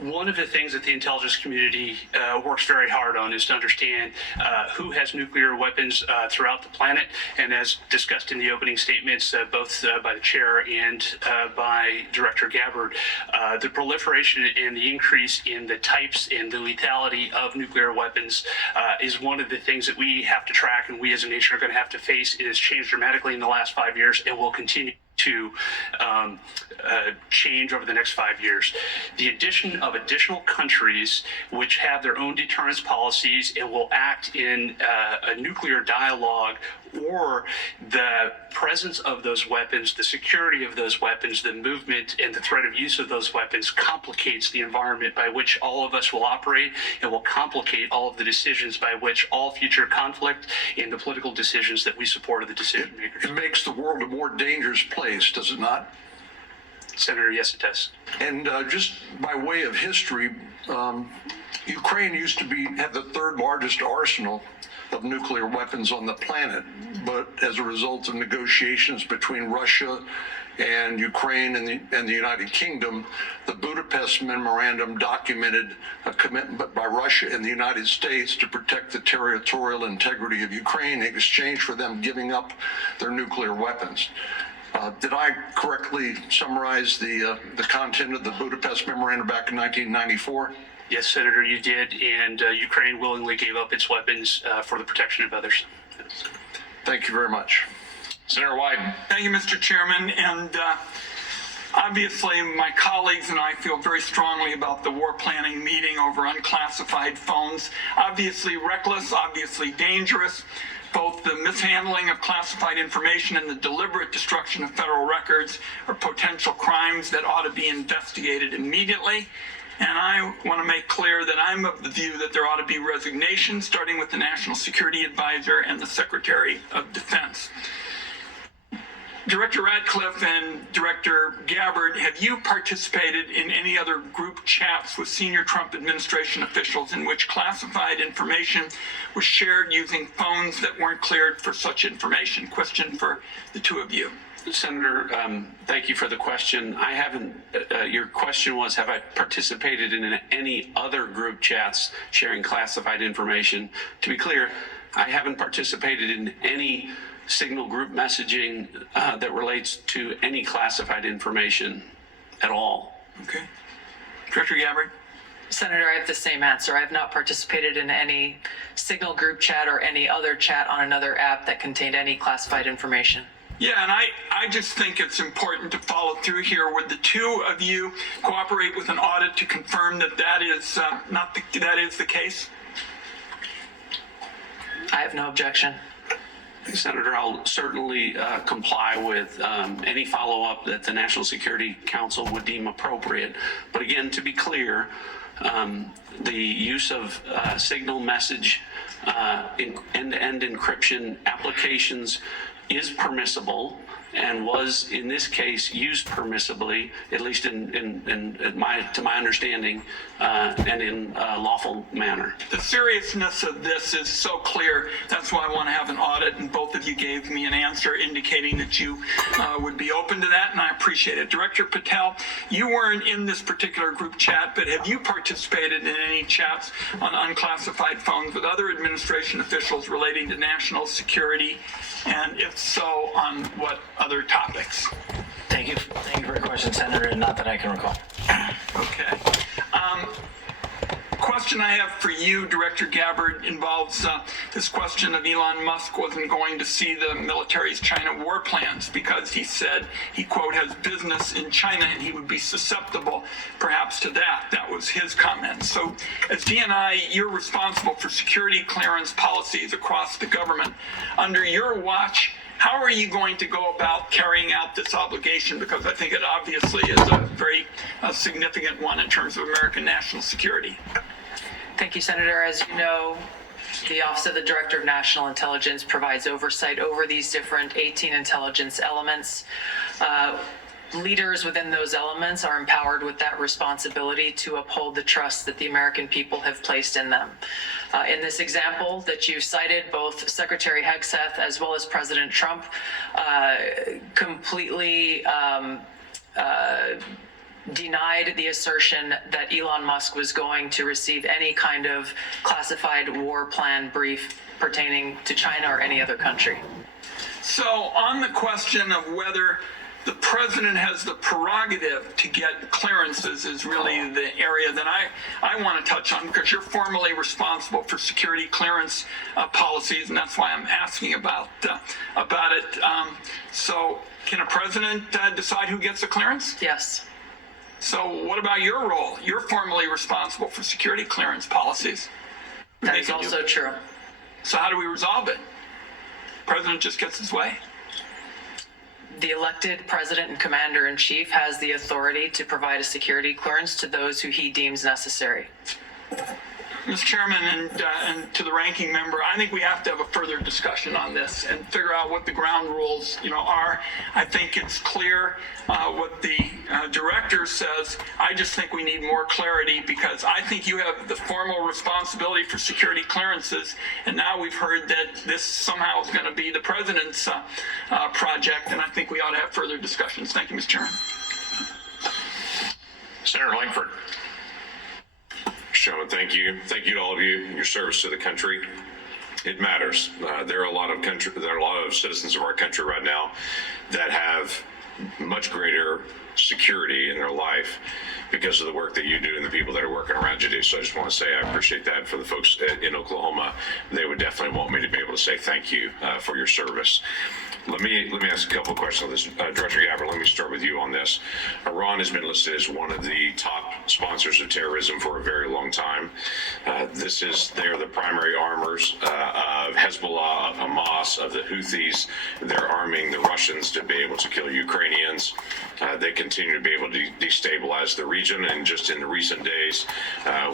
One of the things that the intelligence community works very hard on is to understand who has nuclear weapons throughout the planet. And as discussed in the opening statements, both by the chair and by Director Gabbard, the proliferation and the increase in the types and the lethality of nuclear weapons is one of the things that we have to track and we as a nation are going to have to face. It has changed dramatically in the last 5 years and will continue to change over the next 5 years. The addition of additional countries which have their own deterrence policies and will act in a nuclear dialogue, or the presence of those weapons, the security of those weapons, the movement and the threat of use of those weapons complicates the environment by which all of us will operate and will complicate all of the decisions by which all future conflict and the political decisions that we support of the decision makers. It makes the world a more dangerous place, does it not? Senator, yes, it does. And just by way of history, Ukraine used to have the third largest arsenal of nuclear weapons on the planet, but as a result of negotiations between Russia and Ukraine and the United Kingdom, the Budapest Memorandum documented a commitment by Russia and the United States to protect the territorial integrity of Ukraine in exchange for them giving up their nuclear weapons. Did I correctly summarize the content of the Budapest Memorandum back in 1994? Yes, Senator, you did, and Ukraine willingly gave up its weapons for the protection of others. Thank you very much. Senator Wyden. Thank you, Mr. Chairman. And obviously, my colleagues and I feel very strongly about the war planning meeting over unclassified phones. Obviously reckless, obviously dangerous. Both the mishandling of classified information and the deliberate destruction of federal records are potential crimes that ought to be investigated immediately. And I want to make clear that I'm of the view that there ought to be resignation, starting with the National Security Advisor and the Secretary of Defense. Director Ratcliffe and Director Gabbard, have you participated in any other group chats with senior Trump administration officials in which classified information was shared using phones that weren't cleared for such information? Question for the two of you. Senator, thank you for the question. I haven't, your question was, have I participated in any other group chats sharing classified information? To be clear, I haven't participated in any signal group messaging that relates to any classified information at all. Okay. Director Gabbard? Senator, I have the same answer. I have not participated in any signal group chat or any other chat on another app that contained any classified information. Yeah, and I just think it's important to follow through here. Would the two of you cooperate with an audit to confirm that that is that is the case? I have no objection. Senator, I'll certainly comply with any follow-up that the National Security Council would deem appropriate. But again, to be clear, the use of signal message end-to-end encryption applications is permissible and was, in this case, used permissibly, at least to my understanding, and in a lawful manner. The seriousness of this is so clear. That's why I want to have an audit, and both of you gave me an answer indicating that you would be open to that, and I appreciate it. Director Patel, you weren't in this particular group chat, but have you participated in any chats on unclassified phones with other administration officials relating to national security? And if so, on what other topics? Thank you for your question, Senator. Not that I can recall. Okay. question I have for you, Director Gabbard, involves this question of Elon Musk wasn't going to see the military's China war plans because he said he, quote, has business in China and he would be susceptible perhaps to that. That was his comment. So as DNI, you're responsible for security clearance policies across the government. Under your watch, how are you going to go about carrying out this obligation? Because I think it obviously is a very significant one in terms of American national security. Thank you, Senator. As you know, the Office of the Director of National Intelligence provides oversight over these different 18 intelligence elements. Leaders within those elements are empowered with that responsibility to uphold the trust that the American people have placed in them. In this example that you cited, both Secretary Hegseth as well as President Trump completely denied the assertion that Elon Musk was going to receive any kind of classified war plan brief pertaining to China or any other country. So on the question of whether the president has the prerogative to get clearances is really the area that I want to touch on, because you're formally responsible for security clearance policies, and that's why I'm asking about it. So can a president decide who gets a clearance? Yes. So what about your role? You're formally responsible for security clearance policies. That is also true. So how do we resolve it? President just gets his way? The elected president and commander-in-chief has the authority to provide a security clearance to those who he deems necessary. Mr. Chairman, and to the ranking member, I think we have to have a further discussion on this and figure out what the ground rules, are. I think it's clear what the director says. I just think we need more clarity, because I think you have the formal responsibility for security clearances, and now we've heard that this somehow is going to be the president's project, and I think we ought to have further discussions. Thank you, Mr. Chairman. Senator Langford. Chairman, thank you. Thank you to all of you, your service to the country. It matters. There are a lot of citizens of our country right now that have much greater security in their life because of the work that you do and the people that are working around you do. So I just want to say I appreciate that. For the folks in Oklahoma, they would definitely want me to be able to say thank you for your service. Let me ask a couple of questions on this. Director Gabbard, let me start with you on this. Iran has been listed as one of the top sponsors of terrorism for a very long time. They're the primary armors of Hezbollah, of Hamas, of the Houthis. They're arming the Russians to be able to kill Ukrainians. They continue to be able to destabilize the region. And just in the recent days,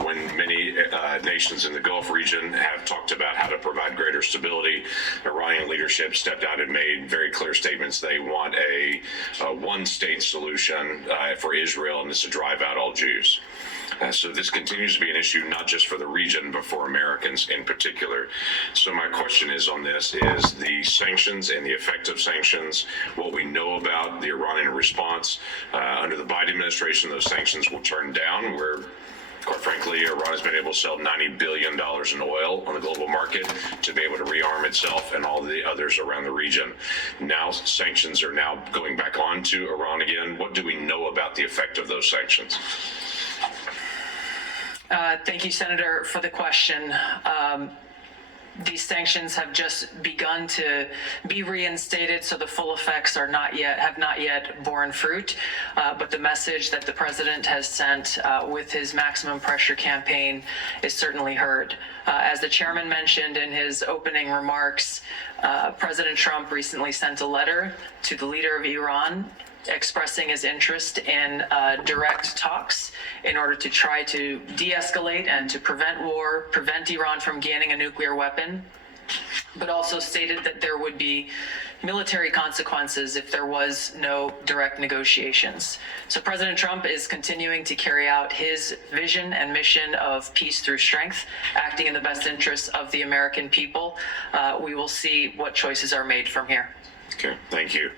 when many nations in the Gulf region have talked about how to provide greater stability, Iranian leadership stepped out and made very clear statements. They want a one-state solution for Israel, and this to drive out all Jews. So this continues to be an issue not just for the region, but for Americans in particular. So my question is on this, is the sanctions and the effect of sanctions, what we know about the Iranian response. Under the Biden administration, those sanctions will turn down, where quite frankly, Iran has been able to sell $90 billion in oil on the global market to be able to rearm itself and all the others around the region. Now sanctions are now going back on to Iran again. What do we know about the effect of those sanctions? Thank you, Senator, for the question. These sanctions have just begun to be reinstated, so the full effects have not yet borne fruit. But the message that the president has sent with his maximum pressure campaign is certainly heard. As the chairman mentioned in his opening remarks, President Trump recently sent a letter to the leader of Iran expressing his interest in direct talks in order to try to de-escalate and to prevent war, prevent Iran from gaining a nuclear weapon, but also stated that there would be military consequences if there was no direct negotiations. So President Trump is continuing to carry out his vision and mission of peace through strength, acting in the best interests of the American people. We will see what choices are made from here. Okay, thank you.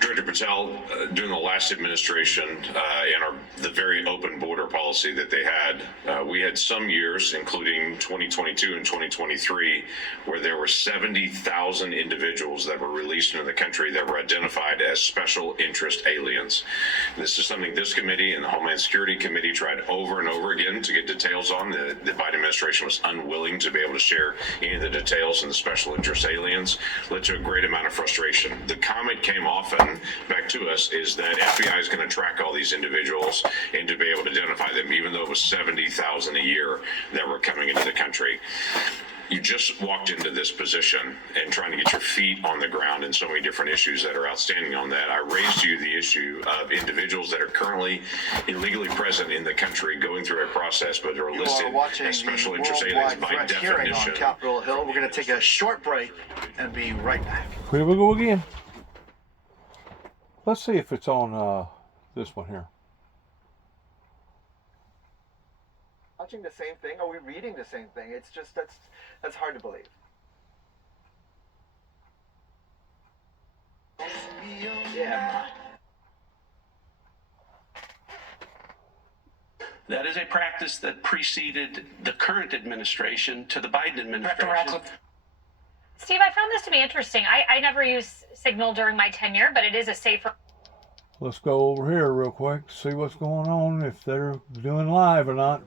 Director Patel, during the last administration and the very open border policy that they had, we had some years, including 2022 and 2023, where there were 70,000 individuals that were released into the country that were identified as special interest aliens. This is something this committee and the Homeland Security Committee tried over and over again to get details on. The Biden administration was unwilling to be able to share any of the details on the special interest aliens, led to a great amount of frustration. The comment came often back to us is that FBI is going to track all these individuals and to be able to identify them, even though it was 70,000 a year that were coming into the country. You just walked into this position and trying to get your feet on the ground in so many different issues that are outstanding on that. I raised to you the issue of individuals that are currently illegally present in the country going through a process, but are listed as special interest aliens by definition. On Capitol Hill. We're going to take a short break and be right back. Here we go again. Let's see if it's on this one here. Watching the same thing? Are we reading the same thing? It's just that's hard to believe. Yeah. That is a practice that preceded the current administration to the Biden administration. Steve, I found this to be interesting. I never used Signal during my tenure, but it is a safer. Let's go over here real quick, see what's going on, if they're doing live or not.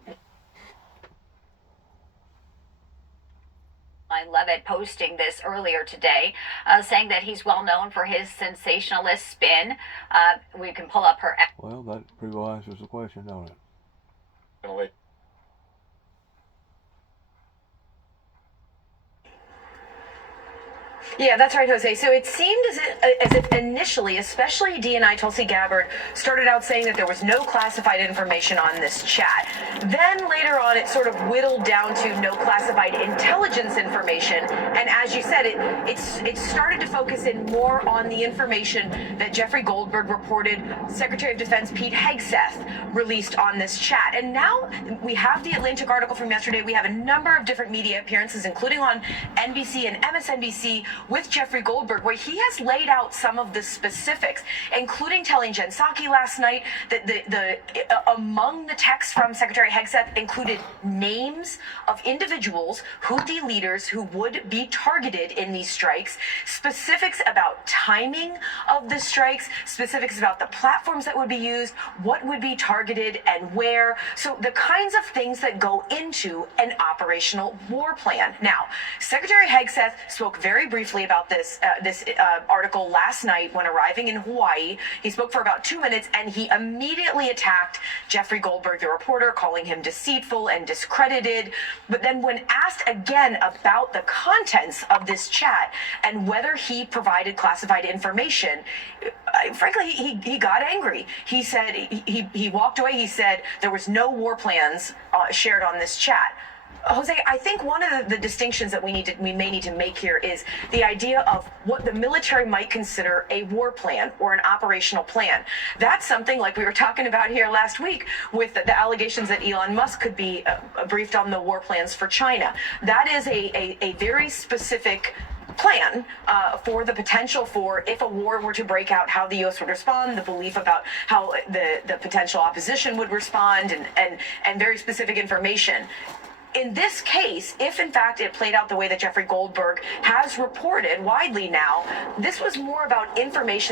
Levitt posting this earlier today, saying that he's well known for his sensationalist spin. We can pull up her. Well, that pretty well answers the question, don't it? Yeah, that's right, Jose. So it seemed as if initially, especially DNI Tulsi Gabbard, started out saying that there was no classified information on this chat. Then later on, it sort of whittled down to no classified intelligence information. And as you said, it started to focus in more on the information that Jeffrey Goldberg reported Secretary of Defense Pete Hegseth released on this chat. And now we have the Atlantic article from yesterday. We have a number of different media appearances, including on NBC and MSNBC, with Jeffrey Goldberg, where he has laid out some of the specifics, including telling Jen Psaki last night that among the texts from Secretary Hegseth included names of individuals, Houthi leaders who would be targeted in these strikes, specifics about timing of the strikes, specifics about the platforms that would be used, what would be targeted and where. So the kinds of things that go into an operational war plan. Now, Secretary Hegseth spoke very briefly about this article last night when arriving in Hawaii. He spoke for about 2 minutes and he immediately attacked Jeffrey Goldberg, the reporter, calling him deceitful and discredited. But then when asked again about the contents of this chat and whether he provided classified information, frankly, he got angry. He said, he walked away. He said there was no war plans shared on this chat. Jose, I think one of the distinctions that we may need to make here is the idea of what the military might consider a war plan or an operational plan. That's something like we were talking about here last week with the allegations that Elon Musk could be briefed on the war plans for China. That is a very specific plan for the potential for if a war were to break out, how the U.S. would respond, the belief about how the potential opposition would respond, and very specific information. In this case, if in fact it played out the way that Jeffrey Goldberg has reported widely now, this was more about information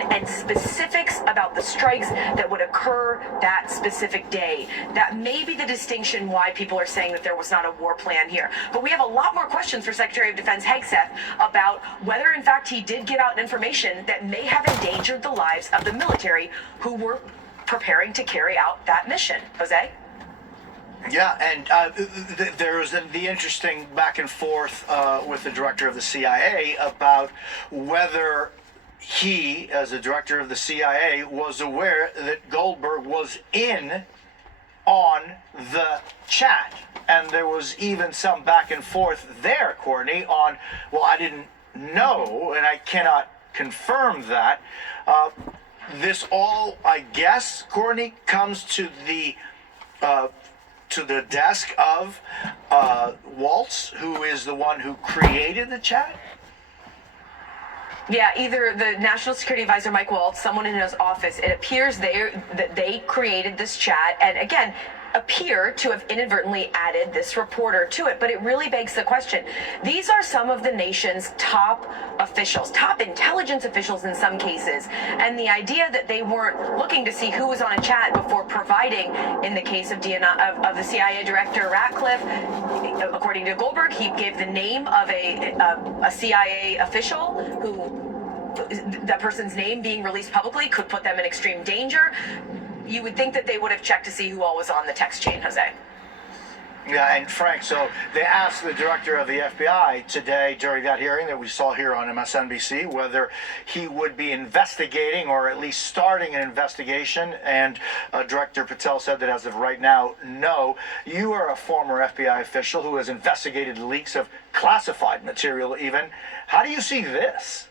and specifics about the strikes that would occur that specific day. That may be the distinction why people are saying that there was not a war plan here. But we have a lot more questions for Secretary of Defense Hegseth about whether in fact he did give out information that may have endangered the lives of the military who were preparing to carry out that mission. Jose? Yeah, and there was the interesting back and forth with the director of the CIA about whether he, as the director of the CIA, was aware that Goldberg was in on the chat. And there was even some back and forth there, Courtney, on, well, I didn't know, and I cannot confirm that. This all, I guess, Courtney, comes to the desk of Waltz, who is the one who created the chat? Yeah, either the National Security Advisor, Mike Waltz, someone in his office, it appears that they created this chat, and again, appear to have inadvertently added this reporter to it. But it really begs the question. These are some of the nation's top officials, top intelligence officials in some cases. And the idea that they weren't looking to see who was on a chat before providing, in the case of the CIA director Ratcliffe, according to Goldberg, he gave the name of a CIA official who, that person's name being released publicly could put them in extreme danger. You would think that they would have checked to see who all was on the text chain, Jose. Yeah, and Frank, so they asked the director of the FBI today during that hearing that we saw here on MSNBC whether he would be investigating or at least starting an investigation, and Director Patel said that as of right now, no. You are a former FBI official who has investigated leaks of classified material even. How do you see this?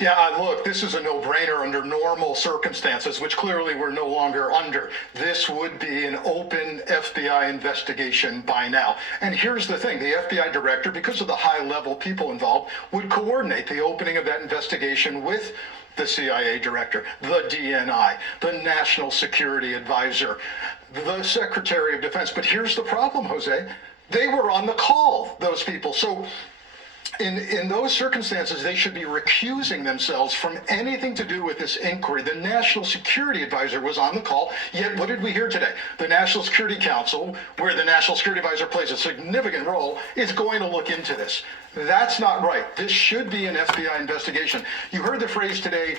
Yeah, look, this is a no-brainer under normal circumstances, which clearly we're no longer under. This would be an open FBI investigation by now. And here's the thing, the FBI director, because of the high-level people involved, would coordinate the opening of that investigation with the CIA director, the DNI, the National Security Advisor, the Secretary of Defense. But here's the problem, Jose. They were on the call, those people. So in those circumstances, they should be recusing themselves from anything to do with this inquiry. The National Security Advisor was on the call, yet what did we hear today? The National Security Council, where the National Security Advisor plays a significant role, is going to look into this. That's not right. This should be an FBI investigation. You heard the phrase today,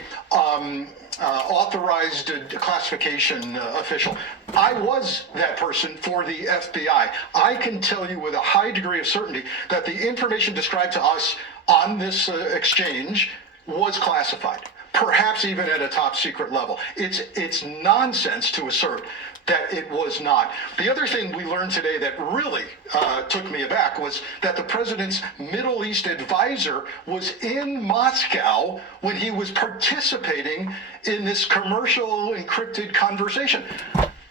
authorized classification official. I was that person for the FBI. I can tell you with a high degree of certainty that the information described to us on this exchange was classified, perhaps even at a top secret level. It's nonsense to assert that it was not. The other thing we learned today that really took me aback was that the president's Middle East advisor was in Moscow when he was participating in this commercial encrypted conversation.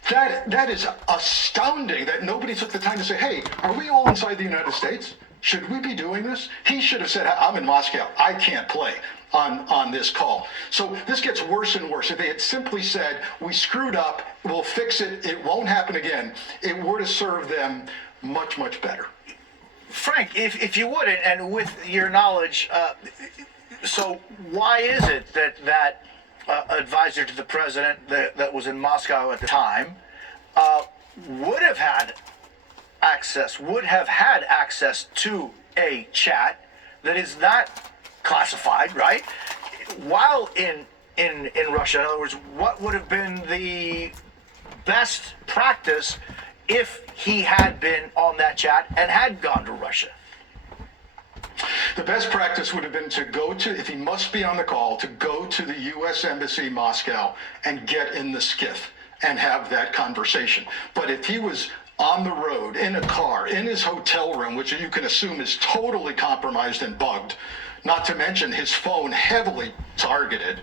That is astounding that nobody took the time to say, hey, are we all inside the United States? Should we be doing this? He should have said, I'm in Moscow. I can't play on this call. So this gets worse and worse. If they had simply said, we screwed up, we'll fix it, it won't happen again, it would have served them much, much better. Frank, if you would, and with your knowledge, so why is it that advisor to the president that was in Moscow at the time would have had access to a chat that is not classified, right? While in Russia, in other words, what would have been the best practice if he had been on that chat and had gone to Russia? The best practice would have been to go to, if he must be on the call, to go to the U.S. Embassy in Moscow and get in the skiff and have that conversation. But if he was on the road, in a car, in his hotel room, which you can assume is totally compromised and bugged, not to mention his phone heavily targeted,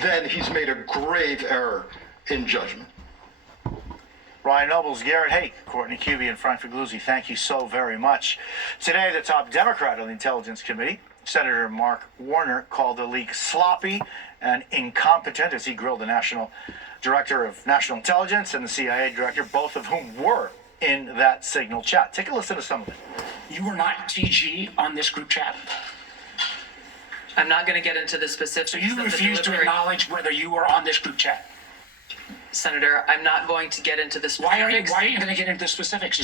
then he's made a grave error in judgment. Ryan Nobles, Garrett Hake, Courtney Cubey, and Frank Figluzzi, thank you so very much. Today, the top Democrat on the Intelligence Committee, Senator Mark Warner, called the leak sloppy and incompetent as he grilled the National Director of National Intelligence and the CIA Director, both of whom were in that Signal chat. Take a listen to some of it. You were not TG on this group chat. I'm not going to get into the specifics. So you refuse to acknowledge whether you were on this group chat? Senator, I'm not going to get into the specifics. Why are you going to get into the specifics?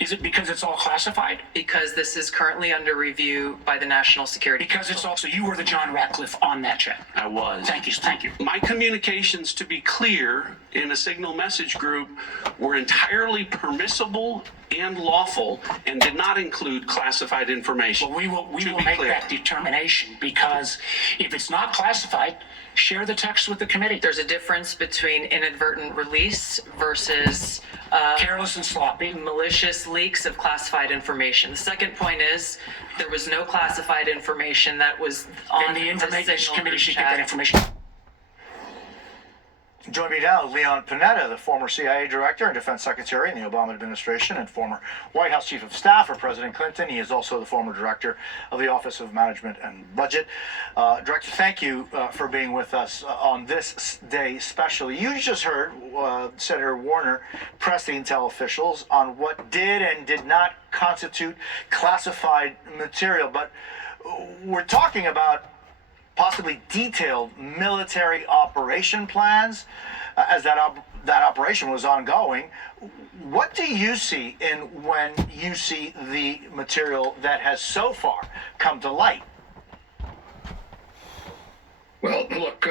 Is it because it's all classified? Because this is currently under review by the National Security Council. Because it's also, you were the John Ratcliffe on that chat. I was. Thank you. My communications, to be clear, in a Signal message group were entirely permissible and lawful and did not include classified information. Well, we will make that determination, because if it's not classified, share the text with the committee. There's a difference between inadvertent release versus careless and sloppy, malicious leaks of classified information. The second point is there was no classified information that was on the information committee should get that information. Join me now, Leon Panetta, the former CIA director and defense secretary in the Obama administration and former White House chief of staff for President Clinton. He is also the former director of the Office of Management and Budget. Director, thank you for being with us on this day especially. You just heard Senator Warner press the intel officials on what did and did not constitute classified material, but we're talking about possibly detailed military operation plans as that operation was ongoing. What do you see in when you see the material that has so far come to light? Well, look,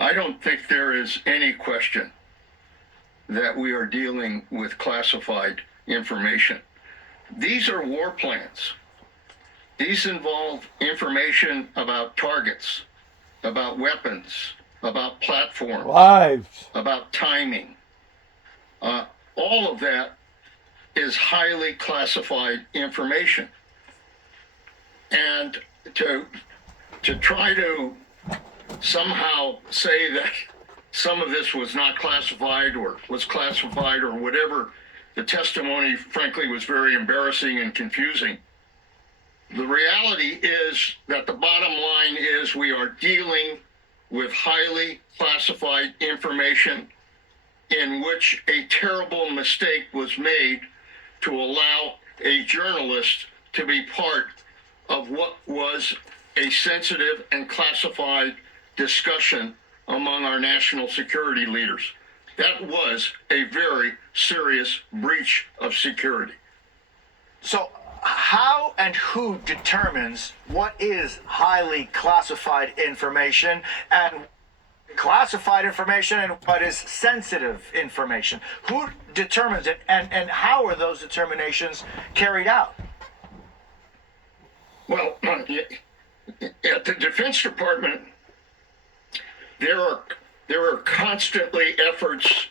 I don't think there is any question that we are dealing with classified information. These are war plans. These involve information about targets, about weapons, about platforms, lives, about timing. All of that is highly classified information. And to try to somehow say that some of this was not classified or was classified or whatever, the testimony, frankly, was very embarrassing and confusing. The reality is that the bottom line is we are dealing with highly classified information in which a terrible mistake was made to allow a journalist to be part of what was a sensitive and classified discussion among our national security leaders. That was a very serious breach of security. So how and who determines what is highly classified information and classified information and what is sensitive information? Who determines it, and how are those determinations carried out? Well, at the Defense Department, there are constantly efforts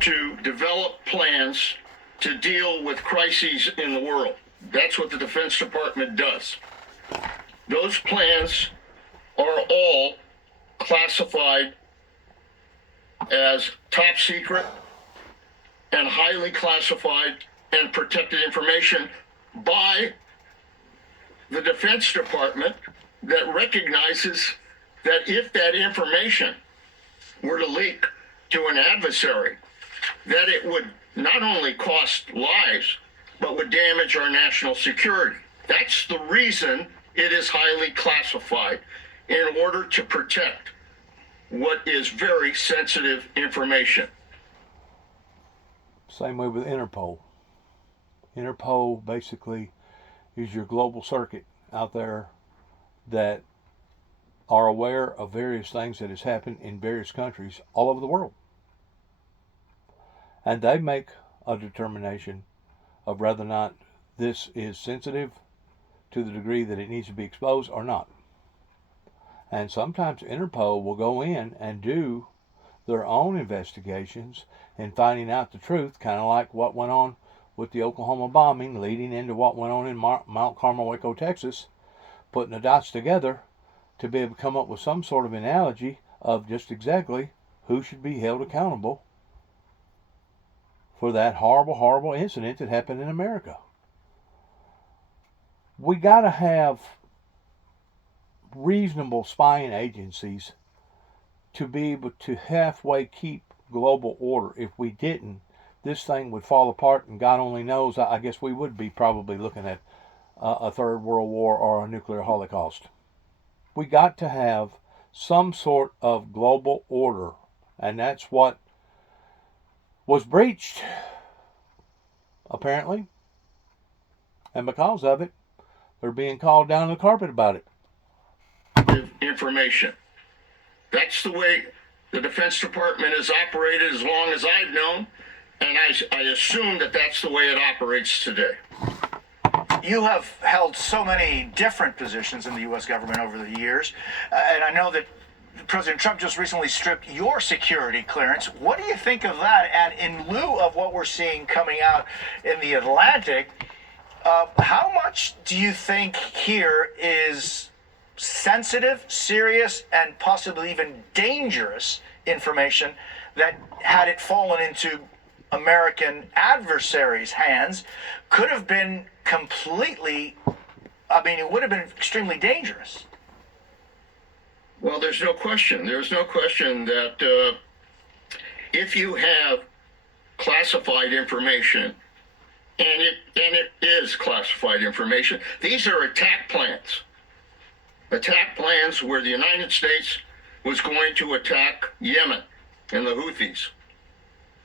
to develop plans to deal with crises in the world. That's what the Defense Department does. Those plans are all classified as top secret and highly classified and protected information by the Defense Department, that recognizes that if that information were to leak to an adversary, that it would not only cost lives, but would damage our national security. That's the reason it is highly classified, in order to protect what is very sensitive information. Same way with Interpol. Interpol basically is your global circuit out there that are aware of various things that has happened in various countries all over the world. And they make a determination of whether or not this is sensitive to the degree that it needs to be exposed or not. And sometimes Interpol will go in and do their own investigations and finding out the truth, kind of like what went on with the Oklahoma bombing, leading into what went on in Mount Carmel, Waco, Texas, putting the dots together to be able to come up with some sort of analogy of just exactly who should be held accountable for that horrible, horrible incident that happened in America. We got to have reasonable spying agencies to be able to halfway keep global order. If we didn't, this thing would fall apart, and God only knows, I guess we would be probably looking at a third world war or a nuclear holocaust. We got to have some sort of global order, and that's what was breached, apparently. And because of it, they're being called down the carpet about it. Information. That's the way the Defense Department has operated as long as I've known, and I assume that that's the way it operates today. You have held so many different positions in the U.S. government over the years, and I know that President Trump just recently stripped your security clearance. What do you think of that? And in lieu of what we're seeing coming out in the Atlantic, how much do you think here is sensitive, serious, and possibly even dangerous information that, had it fallen into American adversaries' hands, could have been completely, it would have been extremely dangerous. Well, there's no question. There's no question that if you have classified information, and it is classified information, these are attack plans. Attack plans where the United States was going to attack Yemen and the Houthis.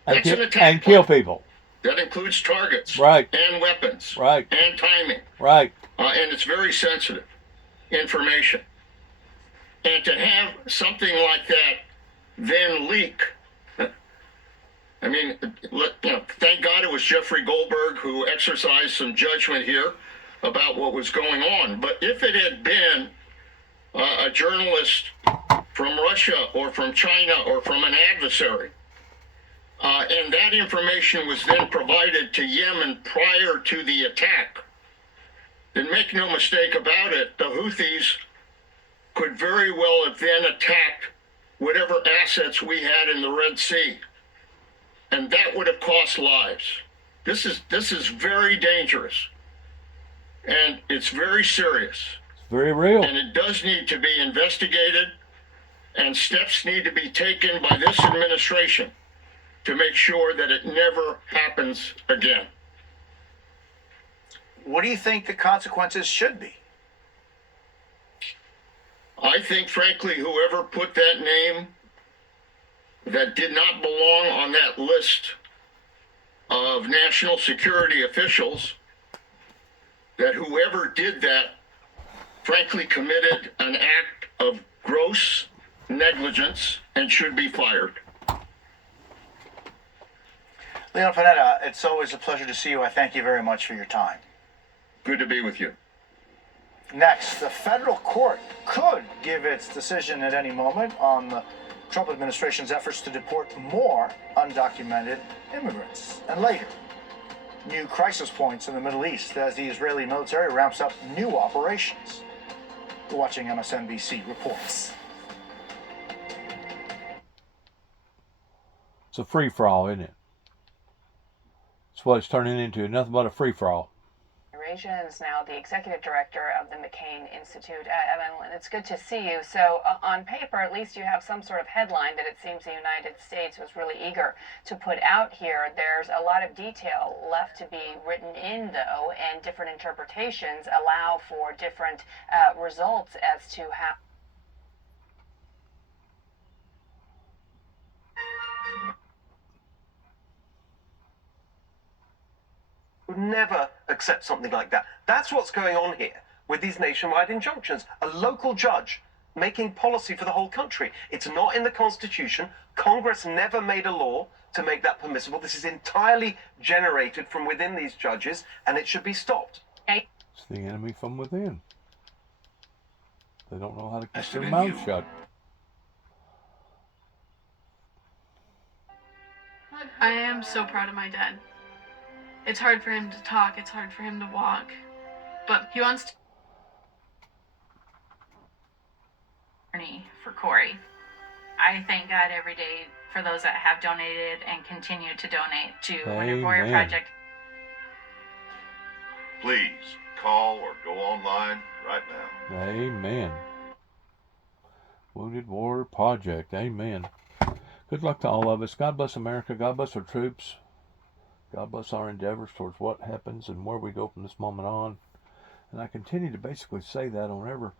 That's an attack and kill people. That includes targets, right, and weapons, right, and timing, right, and it's very sensitive information. And to have something like that then leak, thank God it was Jeffrey Goldberg who exercised some judgment here about what was going on. But if it had been a journalist from Russia or from China or from an adversary, and that information was then provided to Yemen prior to the attack, then make no mistake about it, the Houthis could very well have then attacked whatever assets we had in the Red Sea. And that would have cost lives. This is very dangerous. And it's very serious. It's very real. And it does need to be investigated, and steps need to be taken by this administration to make sure that it never happens again. What do you think the consequences should be? I think, frankly, whoever put that name that did not belong on that list of national security officials, that whoever did that, frankly, committed an act of gross negligence and should be fired. Leon Panetta, it's always a pleasure to see you. I thank you very much for your time. Good to be with you. Next, the federal court could give its decision at any moment on the Trump administration's efforts to deport more undocumented immigrants. And later, new crisis points in the Middle East as the Israeli military ramps up new operations. You're watching MSNBC Reports. It's a free-for-all, isn't it? It's what it's turning into, nothing but a free-for-all. Is now the executive director of the McCain Institute. Evan, it's good to see you. So on paper, at least you have some sort of headline that it seems the United States was really eager to put out here. There's a lot of detail left to be written in, though, and different interpretations allow for different results as to how. Would never accept something like that. That's what's going on here with these nationwide injunctions. A local judge making policy for the whole country. It's not in the Constitution. Congress never made a law to make that permissible. This is entirely generated from within these judges, and it should be stopped. It's the enemy from within. They don't know how to keep their mouth shut. I am so proud of my dad. It's hard for him to talk, it's hard for him to walk, but he wants to. For Corey. I thank God every day for those that have donated and continue to donate to Winter Warrior Project. Please call or go online right now. Amen. Wounded Warrior Project. Amen. Good luck to all of us. God bless America. God bless our troops. God bless our endeavors towards what happens and where we go from this moment on. And I continue to basically say that on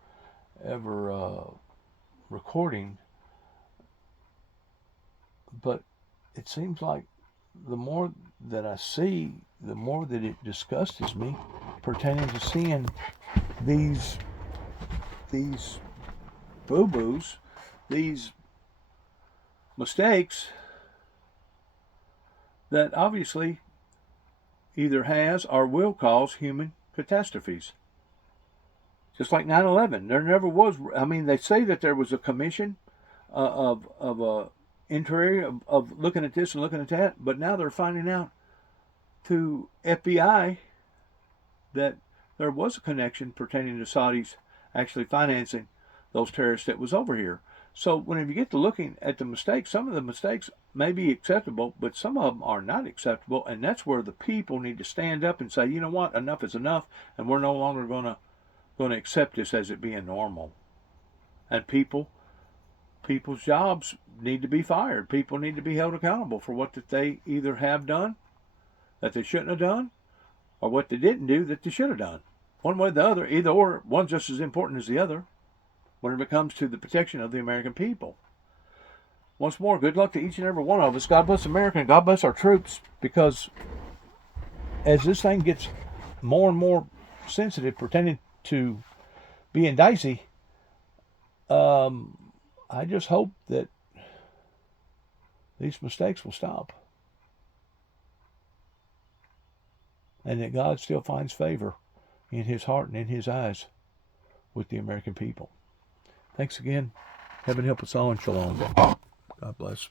ever recording. But it seems like the more that I see, the more that it disgusts me pertaining to seeing these boo-boos, these mistakes that obviously either has or will cause human catastrophes. Just like 9/11, there never was. I mean, they say that there was a commission of inquiry of looking at this and looking at that, but now they're finding out through FBI that there was a connection pertaining to Saudis actually financing those terrorists that was over here. So whenever you get to looking at the mistakes, some of the mistakes may be acceptable, but some of them are not acceptable, and that's where the people need to stand up and say, you know what, enough is enough, and we're no longer going to accept this as it being normal. And people's jobs need to be fired. People need to be held accountable for what that they either have done that they shouldn't have done, or what they didn't do that they should have done. One way or the other, either or, one's just as important as the other whenever it comes to the protection of the American people. Once more, good luck to each and every one of us. God bless America and God bless our troops, because as this thing gets more and more sensitive pertaining to being dicey, I just hope that these mistakes will stop, and that God still finds favor in his heart and in his eyes with the American people. Thanks again. Heaven help us all, and shalom. God bless.